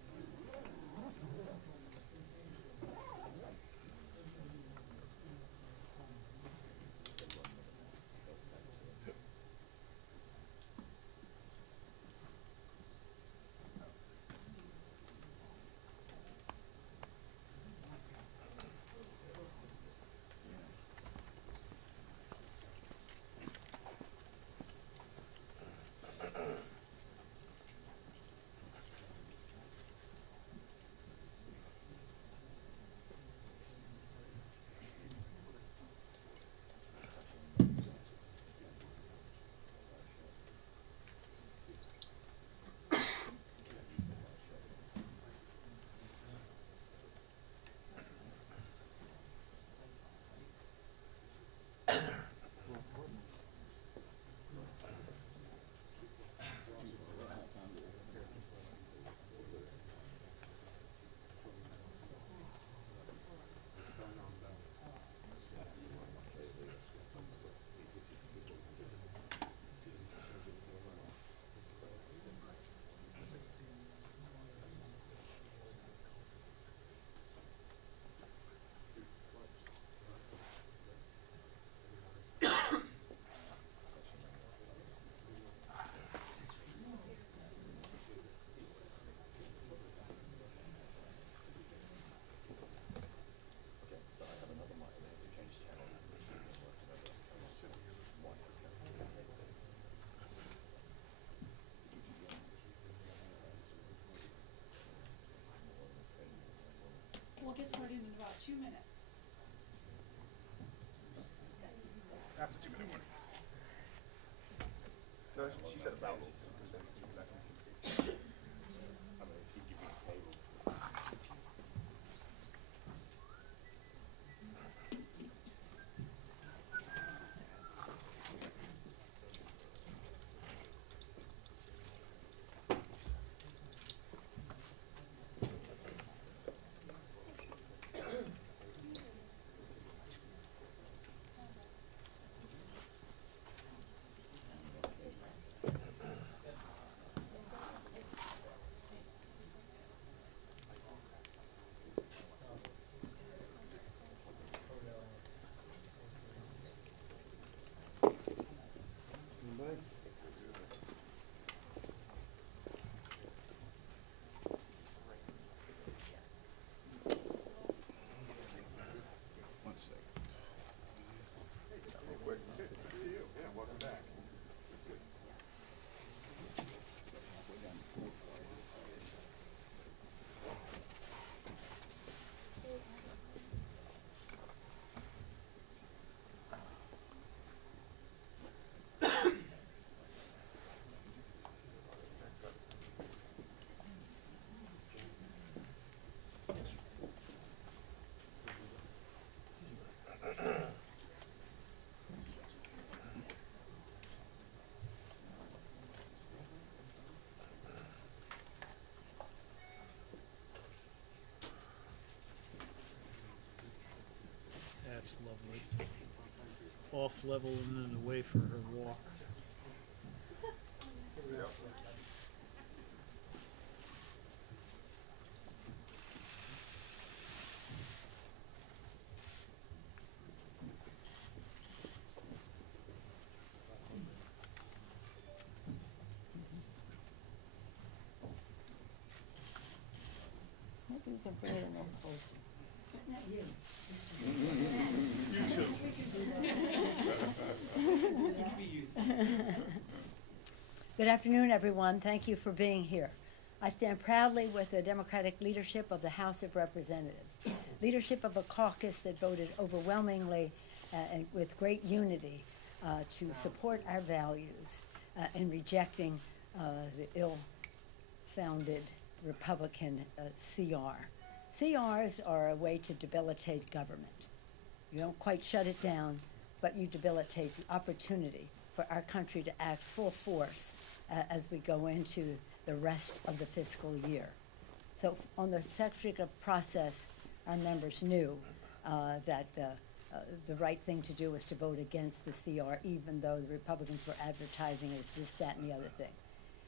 We'll get started in about 2 minutes. That's a 2-minute warning. No, she said about. I mean, if you give me a cable. It's lovely. Off level and then away for her walk. Maybe we can bring it a little closer. Good afternoon, everyone. Thank you for being here. I stand proudly with the Democratic leadership of the House of Representatives, leadership of a caucus that voted overwhelmingly and with great unity to support our values in rejecting the ill-founded Republican CR. CRs are a way to debilitate government. You don't quite shut it down, but you debilitate the opportunity for our country to act full force as we go into the rest of the fiscal year. So on the subject of process, our members knew that the right thing to do was to vote against the CR, even though the Republicans were advertising it as this, that, and the other thing.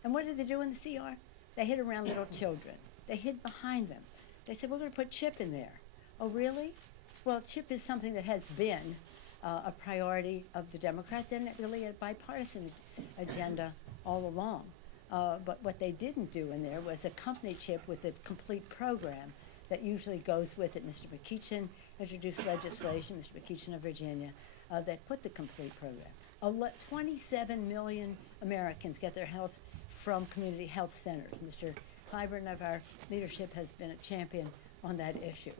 And what did they do in the CR? They hid around little children. They hid behind them. They said, we're going to put CHIP in there. Oh, really? Well, CHIP is something that has been a priority of the Democrats and really a bipartisan agenda all along. But what they didn't do in there was accompany CHIP with a complete program that usually goes with it. Mr. McEachin introduced legislation, Mr. McEachin of Virginia, that put the complete program. 27 million Americans get their health from community health centers. Mr. Clyburn of our leadership has been a champion on that issue.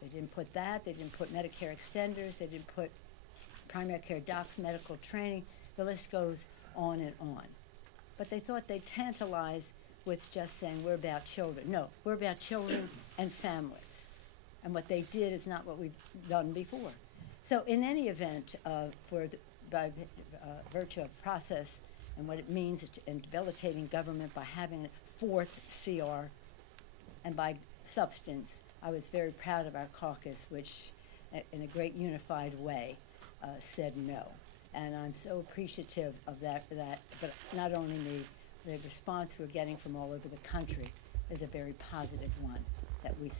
They didn't put that, they didn't put Medicare extenders, they didn't put primary care docs, medical training, the list goes on and on. But they thought they'd tantalize with just saying we're about children. No, we're about children and families. And what they did is not what we've done before. So in any event, by virtue of process and what it means in debilitating government by having a fourth CR, and by substance, I was very proud of our caucus, which in a great unified way said no. And I'm so appreciative of that, but not only me, the response we're getting from all over the country is a very positive one, that we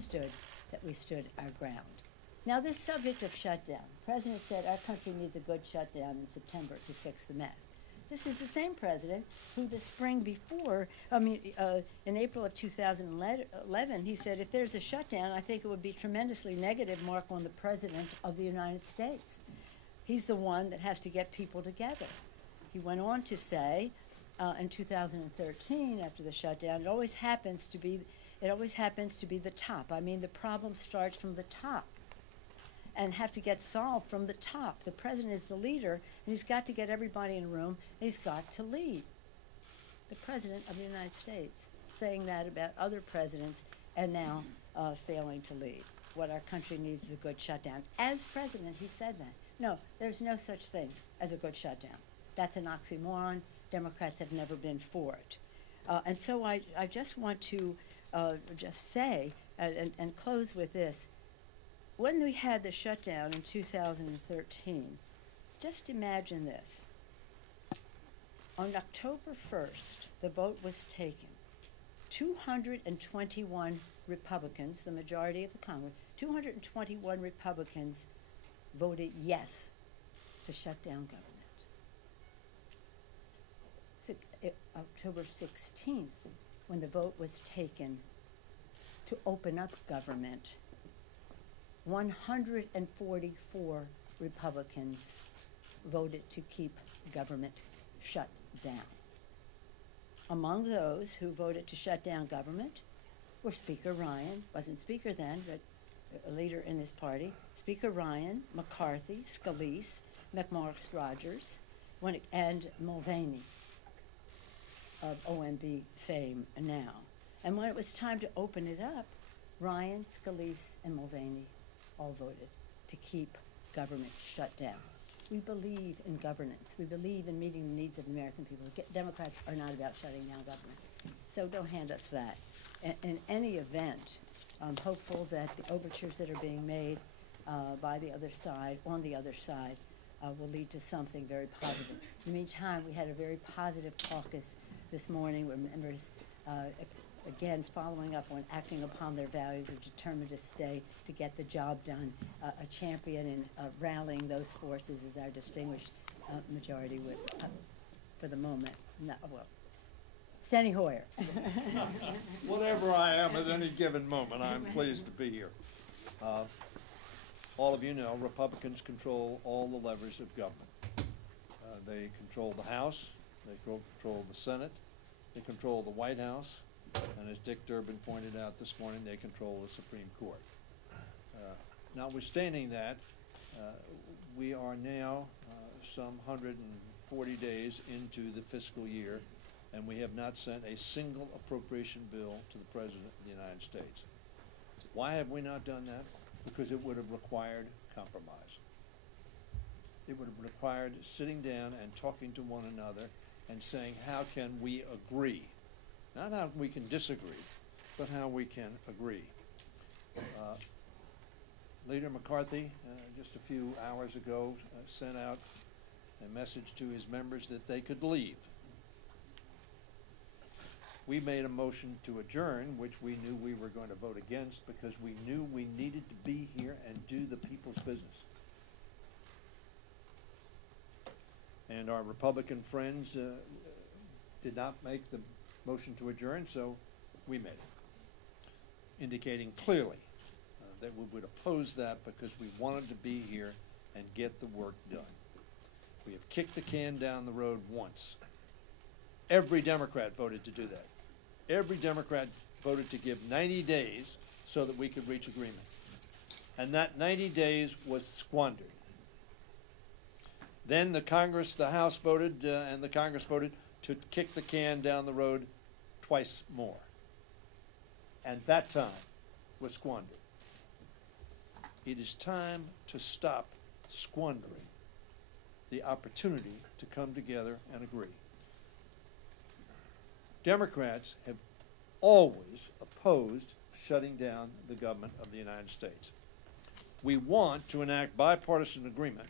stood our ground. Now this subject of shutdown, the President said our country needs a good shutdown in September to fix the mess. This is the same president who the spring before, in April of 2011, he said, if there's a shutdown, I think it would be tremendously negative mark on the President of the United States. He's the one that has to get people together. He went on to say, in 2013, after the shutdown, it always happens to be the top. I mean, the problem starts from the top and have to get solved from the top. The president is the leader, and he's got to get everybody in a room, and he's got to lead. The president of the United States saying that about other presidents and now failing to lead. What our country needs is a good shutdown. As president, he said that. No, there's no such thing as a good shutdown. That's an oxymoron. Democrats have never been for it. And so I just want to just say and close with this. When we had the shutdown in 2013, just imagine this. On October 1st, the vote was taken. 221 Republicans, the majority of the Congress, 221 Republicans voted yes to shut down government. October 16th, when the vote was taken to open up government, 144 Republicans voted to keep government shut down. Among those who voted to shut down government were Speaker Ryan, wasn't Speaker then, but a leader in this party, Speaker Ryan, McCarthy, Scalise, McMorris Rogers, and Mulvaney of OMB fame now. And when it was time to open it up, Ryan, Scalise, and Mulvaney all voted to keep government shut down. We believe in governance. We believe in meeting the needs of the American people. Democrats are not about shutting down government. So don't hand us that. In any event, I'm hopeful that the overtures that are being made by the other side, on the other side, will lead to something very positive. In the meantime, we had a very positive caucus this morning where members, again, following up on acting upon their values, are determined to stay to get the job done. A champion in rallying those forces is our distinguished majority whip for the moment. No, well, Steny Hoyer. Whatever I am at any given moment, I'm pleased to be here. All of you know Republicans control all the levers of government. They control the House, they control the Senate, they control the White House, and as Dick Durbin pointed out this morning, they control the Supreme Court. Notwithstanding that, we are now some 140 days into the fiscal year, and we have not sent a single appropriation bill to the President of the United States. Why have we not done that? Because it would have required compromise. It would have required sitting down and talking to one another and saying, how can we agree? Not how we can disagree, but how we can agree. Leader McCarthy, just a few hours ago, sent out a message to his members that they could leave. We made a motion to adjourn, which we knew we were going to vote against because we knew we needed to be here and do the people's business. And our Republican friends did not make the motion to adjourn, so we made it, indicating clearly that we would oppose that because we wanted to be here and get the work done. We have kicked the can down the road once. Every Democrat voted to do that. Every Democrat voted to give 90 days so that we could reach agreement. And that 90 days was squandered. Then the House voted, and the Congress voted to kick the can down the road twice more. And that time was squandered. It is time to stop squandering the opportunity to come together and agree. Democrats have always opposed shutting down the government of the United States. We want to enact bipartisan agreement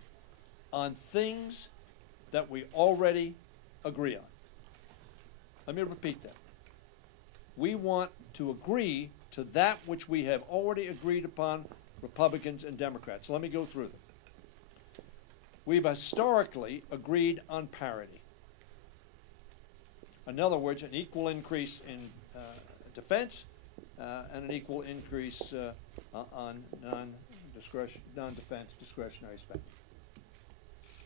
on things that we already agree on. Let me repeat that. We want to agree to that which we have already agreed upon, Republicans and Democrats. Let me go through them. We've historically agreed on parity. In other words, an equal increase in defense and an equal increase on non-defense discretionary spending.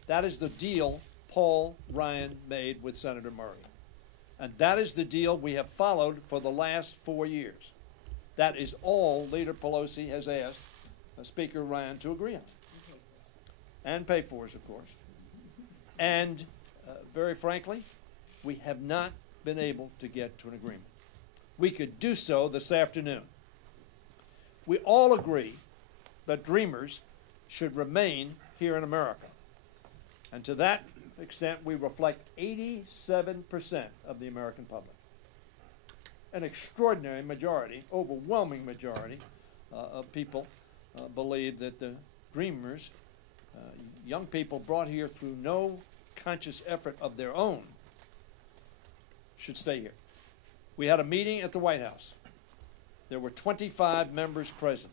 That is the deal Paul Ryan made with Senator Murray. And that is the deal we have followed for the last 4 years. That is all Leader Pelosi has asked Speaker Ryan to agree on. And pay for us, of course. And very frankly, we have not been able to get to an agreement. We could do so this afternoon. We all agree that dreamers should remain here in America. And to that extent, we reflect 87% of the American public. An extraordinary majority, overwhelming majority of people believe that the dreamers, young people brought here through no conscious effort of their own, should stay here. We had a meeting at the White House. There were 25 members present.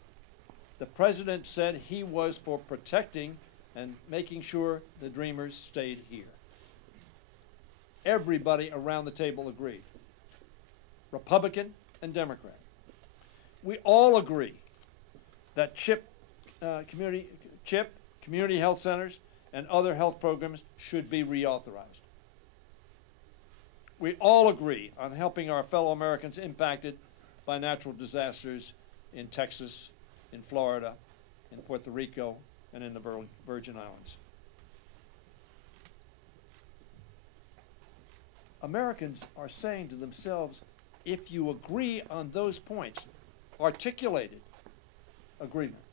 The president said he was for protecting and making sure the dreamers stayed here. Everybody around the table agreed, Republican and Democrat. We all agree that community health centers and other health programs should be reauthorized. We all agree on helping our fellow Americans impacted by natural disasters in Texas, in Florida, in Puerto Rico, and in the Virgin Islands. Americans are saying to themselves, if you agree on those points, articulated agreement,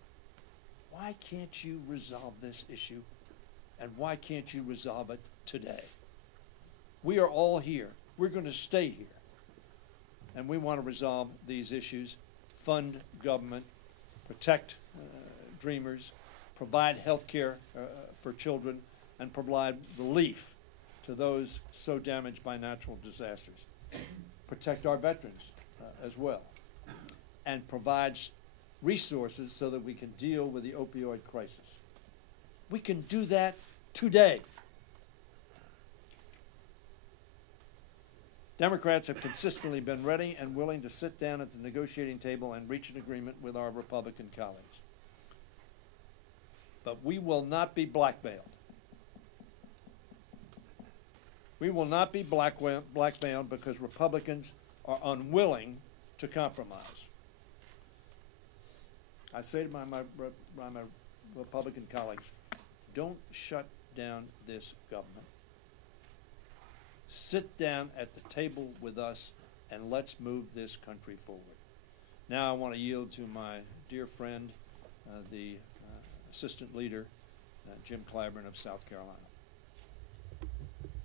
why can't you resolve this issue, and why can't you resolve it today? We are all here. We're going to stay here. And we want to resolve these issues, fund government, protect dreamers, provide health care for children, and provide relief to those so damaged by natural disasters. Protect our veterans as well, and provide resources so that we can deal with the opioid crisis. We can do that today. Democrats have consistently been ready and willing to sit down at the negotiating table and reach an agreement with our Republican colleagues. But we will not be blackmailed. We will not be blackmailed because Republicans are unwilling to compromise. I say to my Republican colleagues, don't shut down this government. Sit down at the table with us and let's move this country forward. Now I want to yield to my dear friend, the Assistant Leader, Jim Clyburn of South Carolina.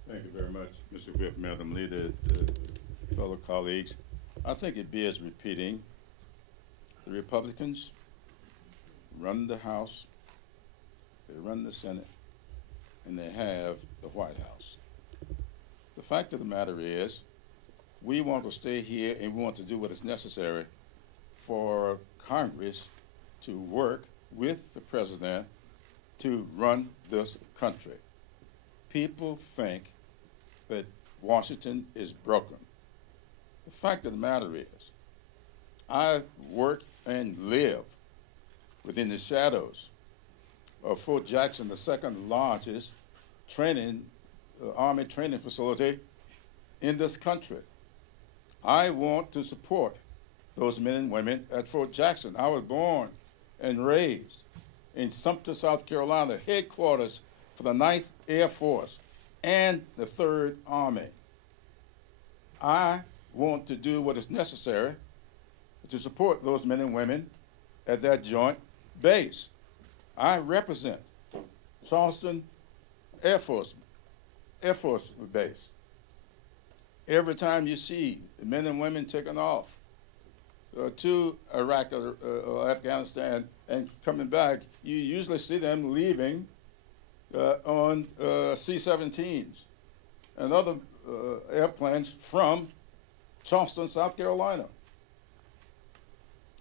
Thank you very much, Mr. Whip, Madam Leader, fellow colleagues. I think it bears repeating. The Republicans run the House, they run the Senate, and they have the White House. The fact of the matter is, we want to stay here and we want to do what is necessary for Congress to work with the President to run this country. People think that Washington is broken. The fact of the matter is, I work and live within the shadows of Fort Jackson, the second largest Army training facility in this country. I want to support those men and women at Fort Jackson. I was born and raised in Sumter, South Carolina, headquarters for the 9th Air Force and the 3rd Army. I want to do what is necessary to support those men and women at that joint base. I represent Charleston Air Force Base. Every time you see the men and women taking off to Iraq or Afghanistan and coming back, you usually see them leaving on C-17s and other airplanes from Charleston, South Carolina.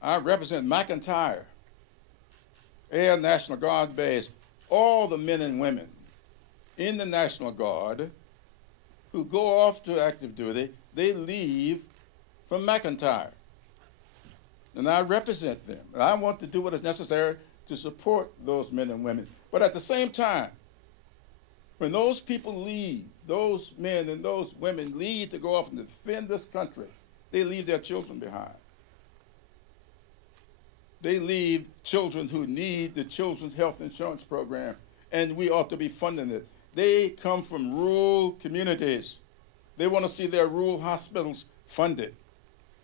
I represent McEntire Air National Guard Base, all the men and women in the National Guard who go off to active duty, they leave from McEntire. And I represent them. And I want to do what is necessary to support those men and women. But at the same time, when those people leave, those men and those women leave to go off and defend this country, they leave their children behind. They leave children who need the Children's Health Insurance Program, and we ought to be funding it. They come from rural communities. They want to see their rural hospitals funded,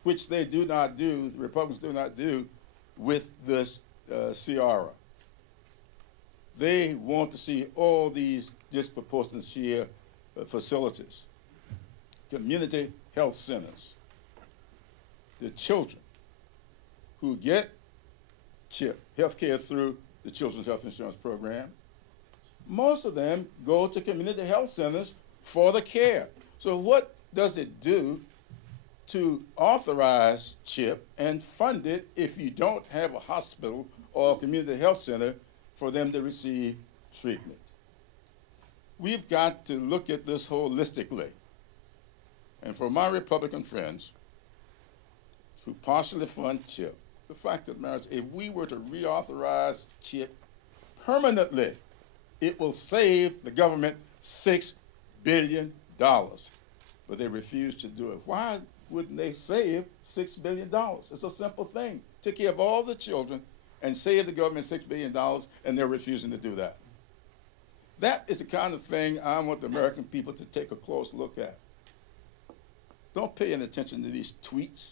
which they do not do, the Republicans do not do with this CRA. They want to see all these disproportionate share facilities, community health centers. The children who get CHIP, health care through the Children's Health Insurance Program, most of them go to community health centers for the care. So what does it do to authorize CHIP and fund it if you don't have a hospital or a community health center for them to receive treatment? We've got to look at this holistically. And for my Republican friends who partially fund CHIP, the fact of the matter is, if we were to reauthorize CHIP permanently, it will save the government $6 billion. But they refuse to do it. Why wouldn't they save $6 billion? It's a simple thing. Take care of all the children and save the government $6 billion, and they're refusing to do that. That is the kind of thing I want the American people to take a close look at. Don't pay any attention to these tweets.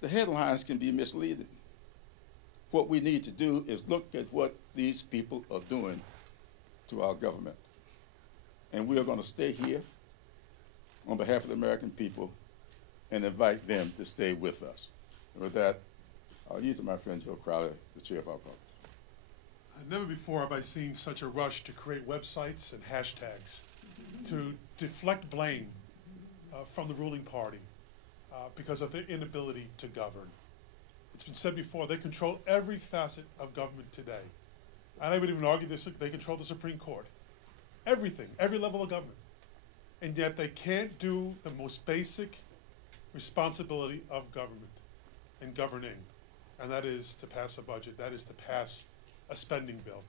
The headlines can be misleading. What we need to do is look at what these people are doing to our government. And we are going to stay here on behalf of the American people and invite them to stay with us. And with that, I'll yield to my friend Joe Crowder, the chair of our caucus. Never before have I seen such a rush to create websites and hashtags to deflect blame from the ruling party because of their inability to govern. It's been said before, they control every facet of government today. And I would even argue this, they control the Supreme Court. Everything, every level of government. And yet they can't do the most basic responsibility of government and governing, and that is to pass a budget, that is to pass a spending bill.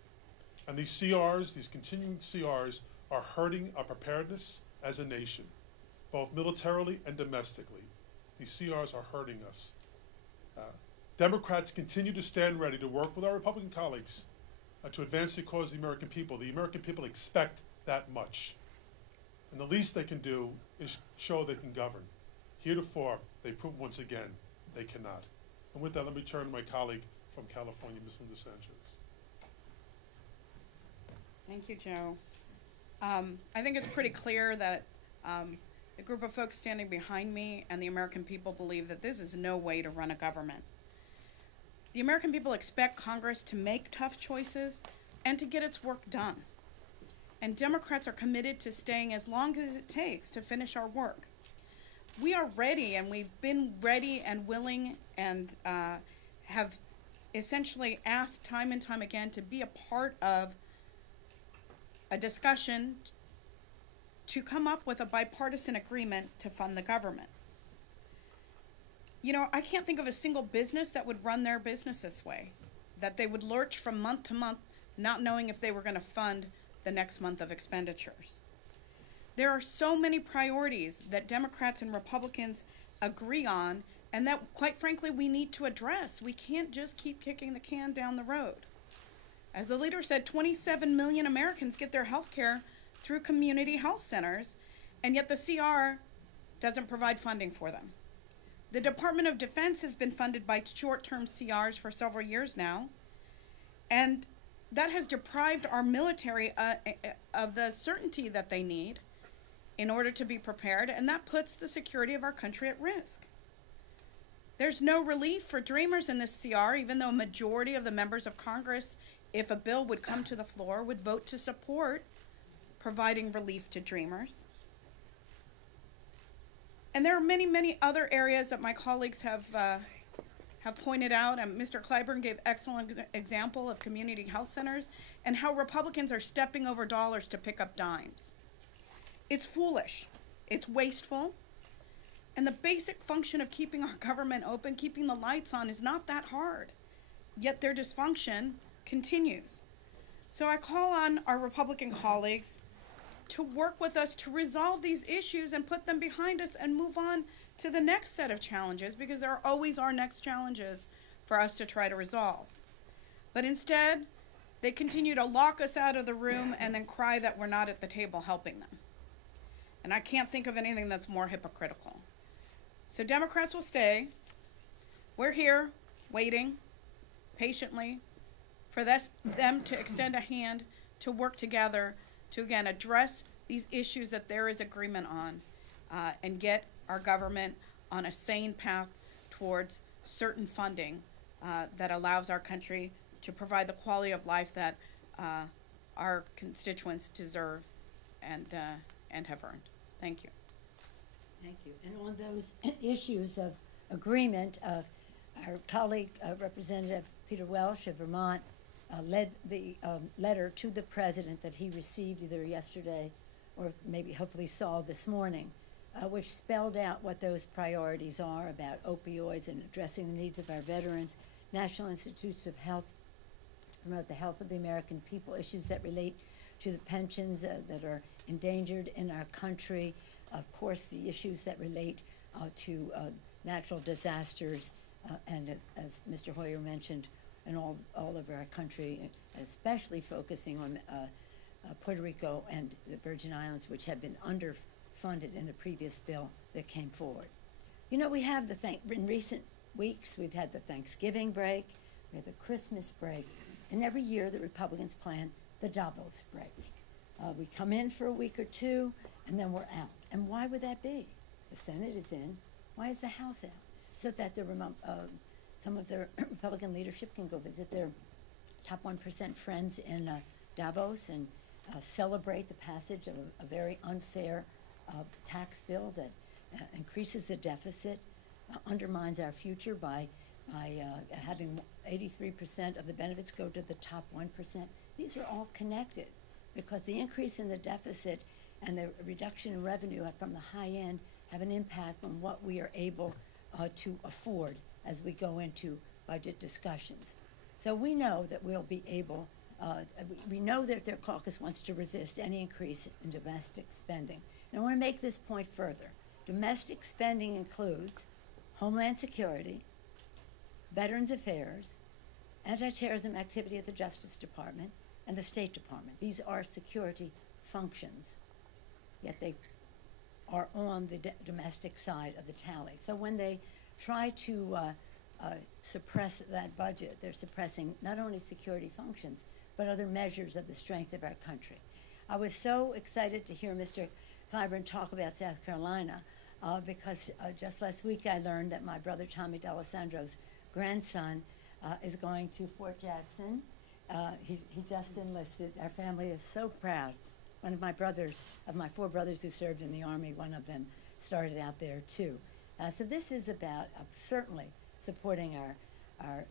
And these CRs, these continuing CRs, are hurting our preparedness as a nation, both militarily and domestically. These CRs are hurting us. Democrats continue to stand ready to work with our Republican colleagues to advance the cause of the American people. The American people expect that much. And the least they can do is show they can govern. Heretofore, they've proven once again they cannot. And with that, let me turn to my colleague from California, Ms. Linda Sanchez. Thank you, Joe. I think it's pretty clear that the group of folks standing behind me and the American people believe that this is no way to run a government. The American people expect Congress to make tough choices and to get its work done. And Democrats are committed to staying as long as it takes to finish our work. We are ready, and we've been ready and willing and have essentially asked time and time again to be a part of a discussion to come up with a bipartisan agreement to fund the government. You know, I can't think of a single business that would run their business this way, that they would lurch from month to month, not knowing if they were going to fund the next month of expenditures. There are so many priorities that Democrats and Republicans agree on, and that, quite frankly, we need to address. We can't just keep kicking the can down the road. As the leader said, 27 million Americans get their health care through community health centers, and yet the CR doesn't provide funding for them. The Department of Defense has been funded by short-term CRs for several years now, and that has deprived our military of the certainty that they need in order to be prepared, and that puts the security of our country at risk. There's no relief for Dreamers in this CR, even though a majority of the members of Congress, if a bill would come to the floor, would vote to support providing relief to Dreamers. And there are many, many other areas that my colleagues have pointed out. Mr. Clyburn gave excellent example of community health centers and how Republicans are stepping over dollars to pick up dimes. It's foolish, it's wasteful, and the basic function of keeping our government open, keeping the lights on, is not that hard. Yet their dysfunction continues. So I call on our Republican colleagues to work with us to resolve these issues and put them behind us and move on to the next set of challenges, because there always are next challenges for us to try to resolve. But instead, they continue to lock us out of the room and then cry that we're not at the table helping them. And I can't think of anything that's more hypocritical. So Democrats will stay. We're here waiting patiently for them to extend a hand to work together to, again, address these issues that there is agreement on and get our government on a sane path towards certain funding that allows our country to provide the quality of life that our constituents deserve and have earned. Thank you. Thank you. And on those issues of agreement, our colleague, Representative Peter Welsh of Vermont, led the letter to the president that he received either yesterday or maybe hopefully saw this morning, which spelled out what those priorities are about opioids and addressing the needs of our veterans, National Institutes of Health, promote the health of the American people, issues that relate to the pensions that are endangered in our country, of course the issues that relate to natural disasters, and as Mr. Hoyer mentioned, in all over our country, especially focusing on Puerto Rico and the Virgin Islands, which have been underfunded in the previous bill that came forward. You know, we have in recent weeks, we've had the Thanksgiving break, we had the Christmas break, and every year the Republicans plan the Davos break. We come in for a week or two, and then we're out. And why would that be? The Senate is in. Why is the House out? So that the some of their Republican leadership can go visit their top 1% friends in Davos and celebrate the passage of a very unfair tax bill that increases the deficit, undermines our future by having 83% of the benefits go to the top 1%. These are all connected because the increase in the deficit and the reduction in revenue from the high end have an impact on what we are able to afford as we go into budget discussions. So we know that we'll be able, we know that their caucus wants to resist any increase in domestic spending. And I want to make this point further. Domestic spending includes Homeland Security, Veterans Affairs, anti-terrorism activity at the Justice Department, and the State Department. These are security functions, yet they are on the domestic side of the tally. So when they try to suppress that budget, they're suppressing not only security functions, but other measures of the strength of our country. I was so excited to hear Mr. Clyburn talk about South Carolina because just last week I learned that my brother Tommy D'Alessandro's grandson is going to Fort Jackson. He just enlisted. Our family is so proud. One of my brothers, of my 4 brothers who served in the Army, one of them started out there too. So this is about certainly supporting our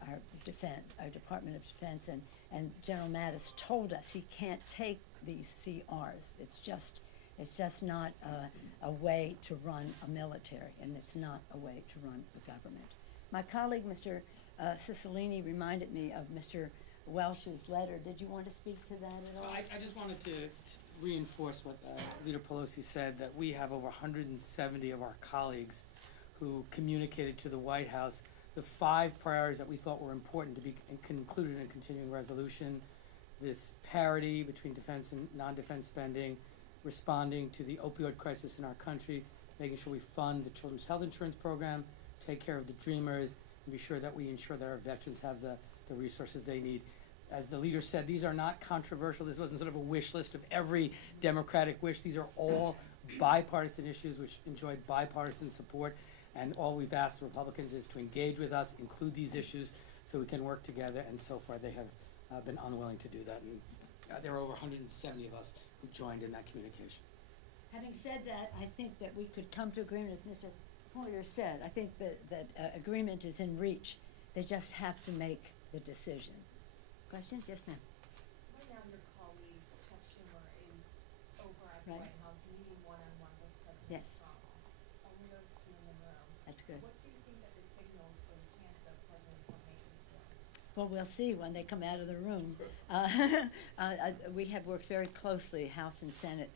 defense, our Department of Defense, and General Mattis told us he can't take these CRs. It's just not a way to run a military, and it's not a way to run a government. My colleague, Mr. Cicilline, reminded me of Mr. Welsh's letter. Did you want to speak to that at all? I just wanted to reinforce what Leader Pelosi said, that we have over 170 of our colleagues who communicated to the White House the 5 priorities that we thought were important to be included in a continuing resolution: this parity between defense and non-defense spending, responding to the opioid crisis in our country, making sure we fund the Children's Health Insurance Program, take care of the Dreamers, and be sure that we ensure that our veterans have the resources they need. As the leader said, these are not controversial. This wasn't sort of a wish list of every Democratic wish. These are all bipartisan issues which enjoyed bipartisan support. And all we've asked the Republicans is to engage with us, include these issues so we can work together. And so far they have been unwilling to do that. And there are over 170 of us who joined in that communication. Having said that, I think that we could come to agreement, as Mr. Poyer said. I think that agreement is in reach. They just have to make the decision. Questions? Yes, ma'am. Right now, your colleague Chuck Schumer is over at the White House meeting one-on-one with President Trump. Only those 2 in the room. That's good. What do you think that this signals for the chance of President Trump making the deal? Well, we'll see when they come out of the room. We have worked very closely, House and Senate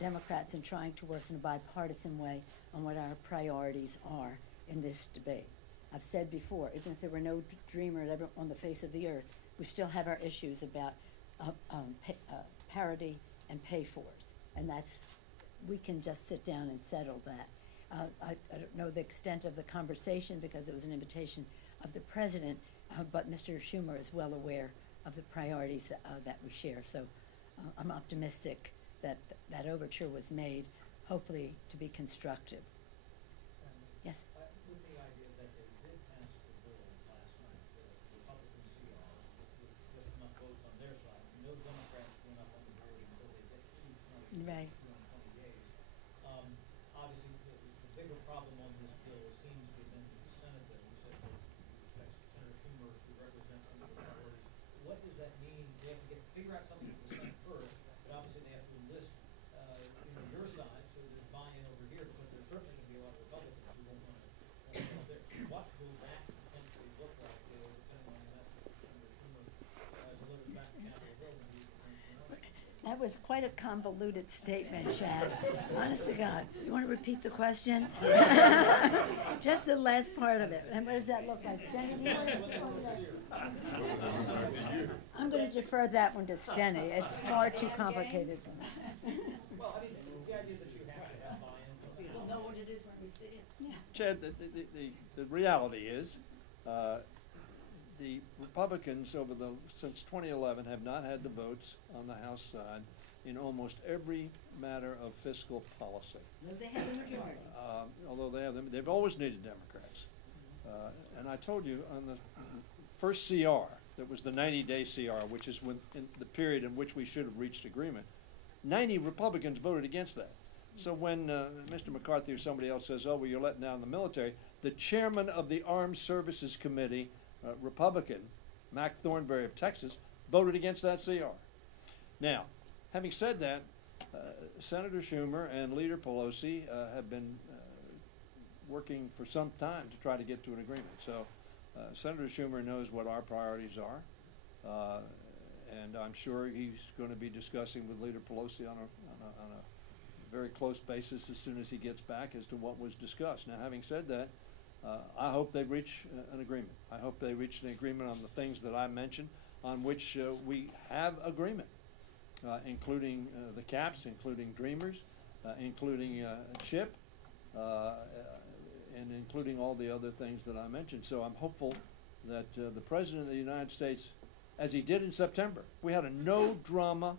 Democrats, in trying to work in a bipartisan way on what our priorities are in this debate. I've said before, even if there were no dreamers ever on the face of the earth, we still have our issues about parity and pay-fors, and we can just sit down and settle that. I don't know the extent of the conversation because it was an invitation of the president, but Mr. Schumer is well aware of the priorities that we share. So I'm optimistic that that overture was made, hopefully to be constructive. Yes? With the idea that they did pass the bill last night, the Republican CR, with just enough votes on their side, no Democrats went up on the board until they get 220 Right. 220 days. Obviously, the bigger problem on this bill seems to have been the Senate bill. You said that you expect Senator Schumer to represent some of the priorities. What does that mean? They have to figure out something for the Senate first, but obviously they have to enlist your side, so there's buy-in over here, because there's certainly going to be a lot of Republicans who won't want to go there. So what will that potentially look like, depending on the message Senator Schumer delivers back to Capitol Hill in the That was quite a convoluted statement, Chad. Honest to God. You want to repeat the question? Just the last part of it. And what does that look like? Stenny, do you want to I'm going to defer that one to Stenny. It's far too complicated for me. Well, I mean, the idea that you have to have buy-in. We'll know what it is when we see it. Yeah. Chad, the reality is, the Republicans since 2011 have not had the votes on the House side in almost every matter of fiscal policy. They have a majority. Although they have them, they've always needed Democrats. And I told you on the first CR, that was the 90-day CR, which is when, in the period in which we should have reached agreement, 90 Republicans voted against that. So when Mr. McCarthy or somebody else says, oh, well, you're letting down the military, the chairman of the Armed Services Committee, Republican, Mac Thornberry of Texas, voted against that CR. Now, having said that, Senator Schumer and Leader Pelosi have been working for some time to try to get to an agreement. So Senator Schumer knows what our priorities are, and I'm sure he's going to be discussing with Leader Pelosi on a very close basis as soon as he gets back as to what was discussed. Now, having said that, I hope they reach an agreement. I hope they reach an agreement on the things that I mentioned, on which we have agreement, including the caps, including Dreamers, including CHIP, and including all the other things that I mentioned. So I'm hopeful that the President of the United States, as he did in September, we had a no-drama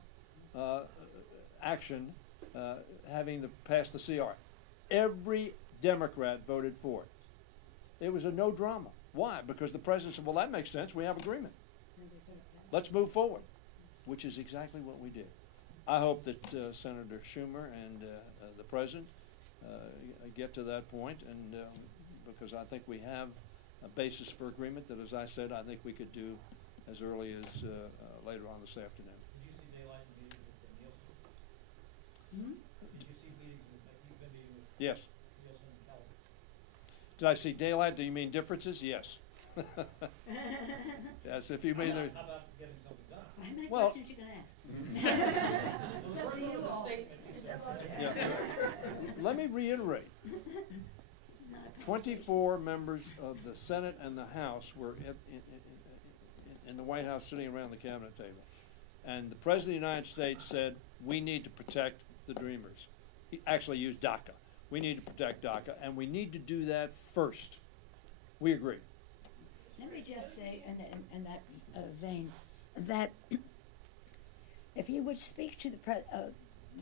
action having to pass the CR. Every Democrat voted for it. It was a no drama. Why? Because the President said, well, that makes sense. We have agreement. Let's move forward, which is exactly what we did. I hope that Senator Schumer and the President get to that point, and because I think we have a basis for agreement that, as I said, I think we could do as early as later on this afternoon. Did you see daylight in meetings with Nielsen? Hmm? Did you see meetings with, you've been meeting with Yes. Nielsen and Keller? Did I see daylight? Do you mean differences? Yes. Yes, if you mean there. How about getting something done? How many Well, questions you gonna ask? The first one was a statement, you said, right? Yeah. Let me reiterate. 24 members of the Senate and the House were in the White House sitting around the cabinet table. And the President of the United States said, we need to protect the Dreamers. He actually used DACA. We need to protect DACA, and we need to do that first. We agree. Let me just say, in that vein, that if you would speak to the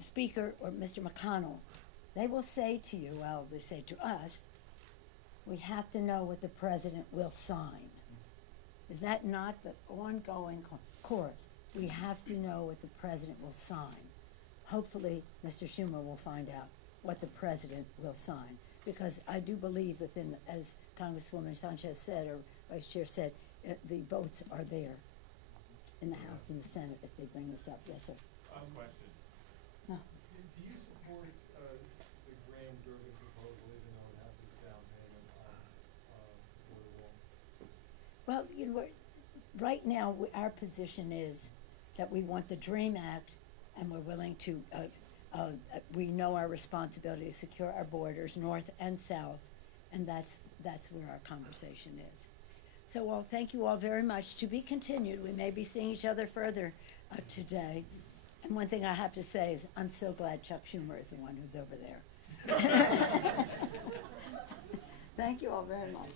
Speaker or Mr. McConnell, they will say to you, well, they say to us, we have to know what the President will sign. Is that not the ongoing chorus? We have to know what the President will sign. Hopefully, Mr. Schumer will find out what the President will sign. Because I do believe within, as Congresswoman Sanchez said, or Vice Chair said, the votes are there in the House and the Senate if they bring this up. Yes, sir. Last question. No. Do you support the grand Durbin proposal, even though it has this down payment for the wall? Well, you know, right now our position is that we want the DREAM Act, and we're willing to. We know our responsibility to secure our borders, north and south, and that's where our conversation is. So, well, thank you all very much. To be continued. We may be seeing each other further today. And one thing I have to say is I'm so glad Chuck Schumer is the one who's over there. Thank you all very much.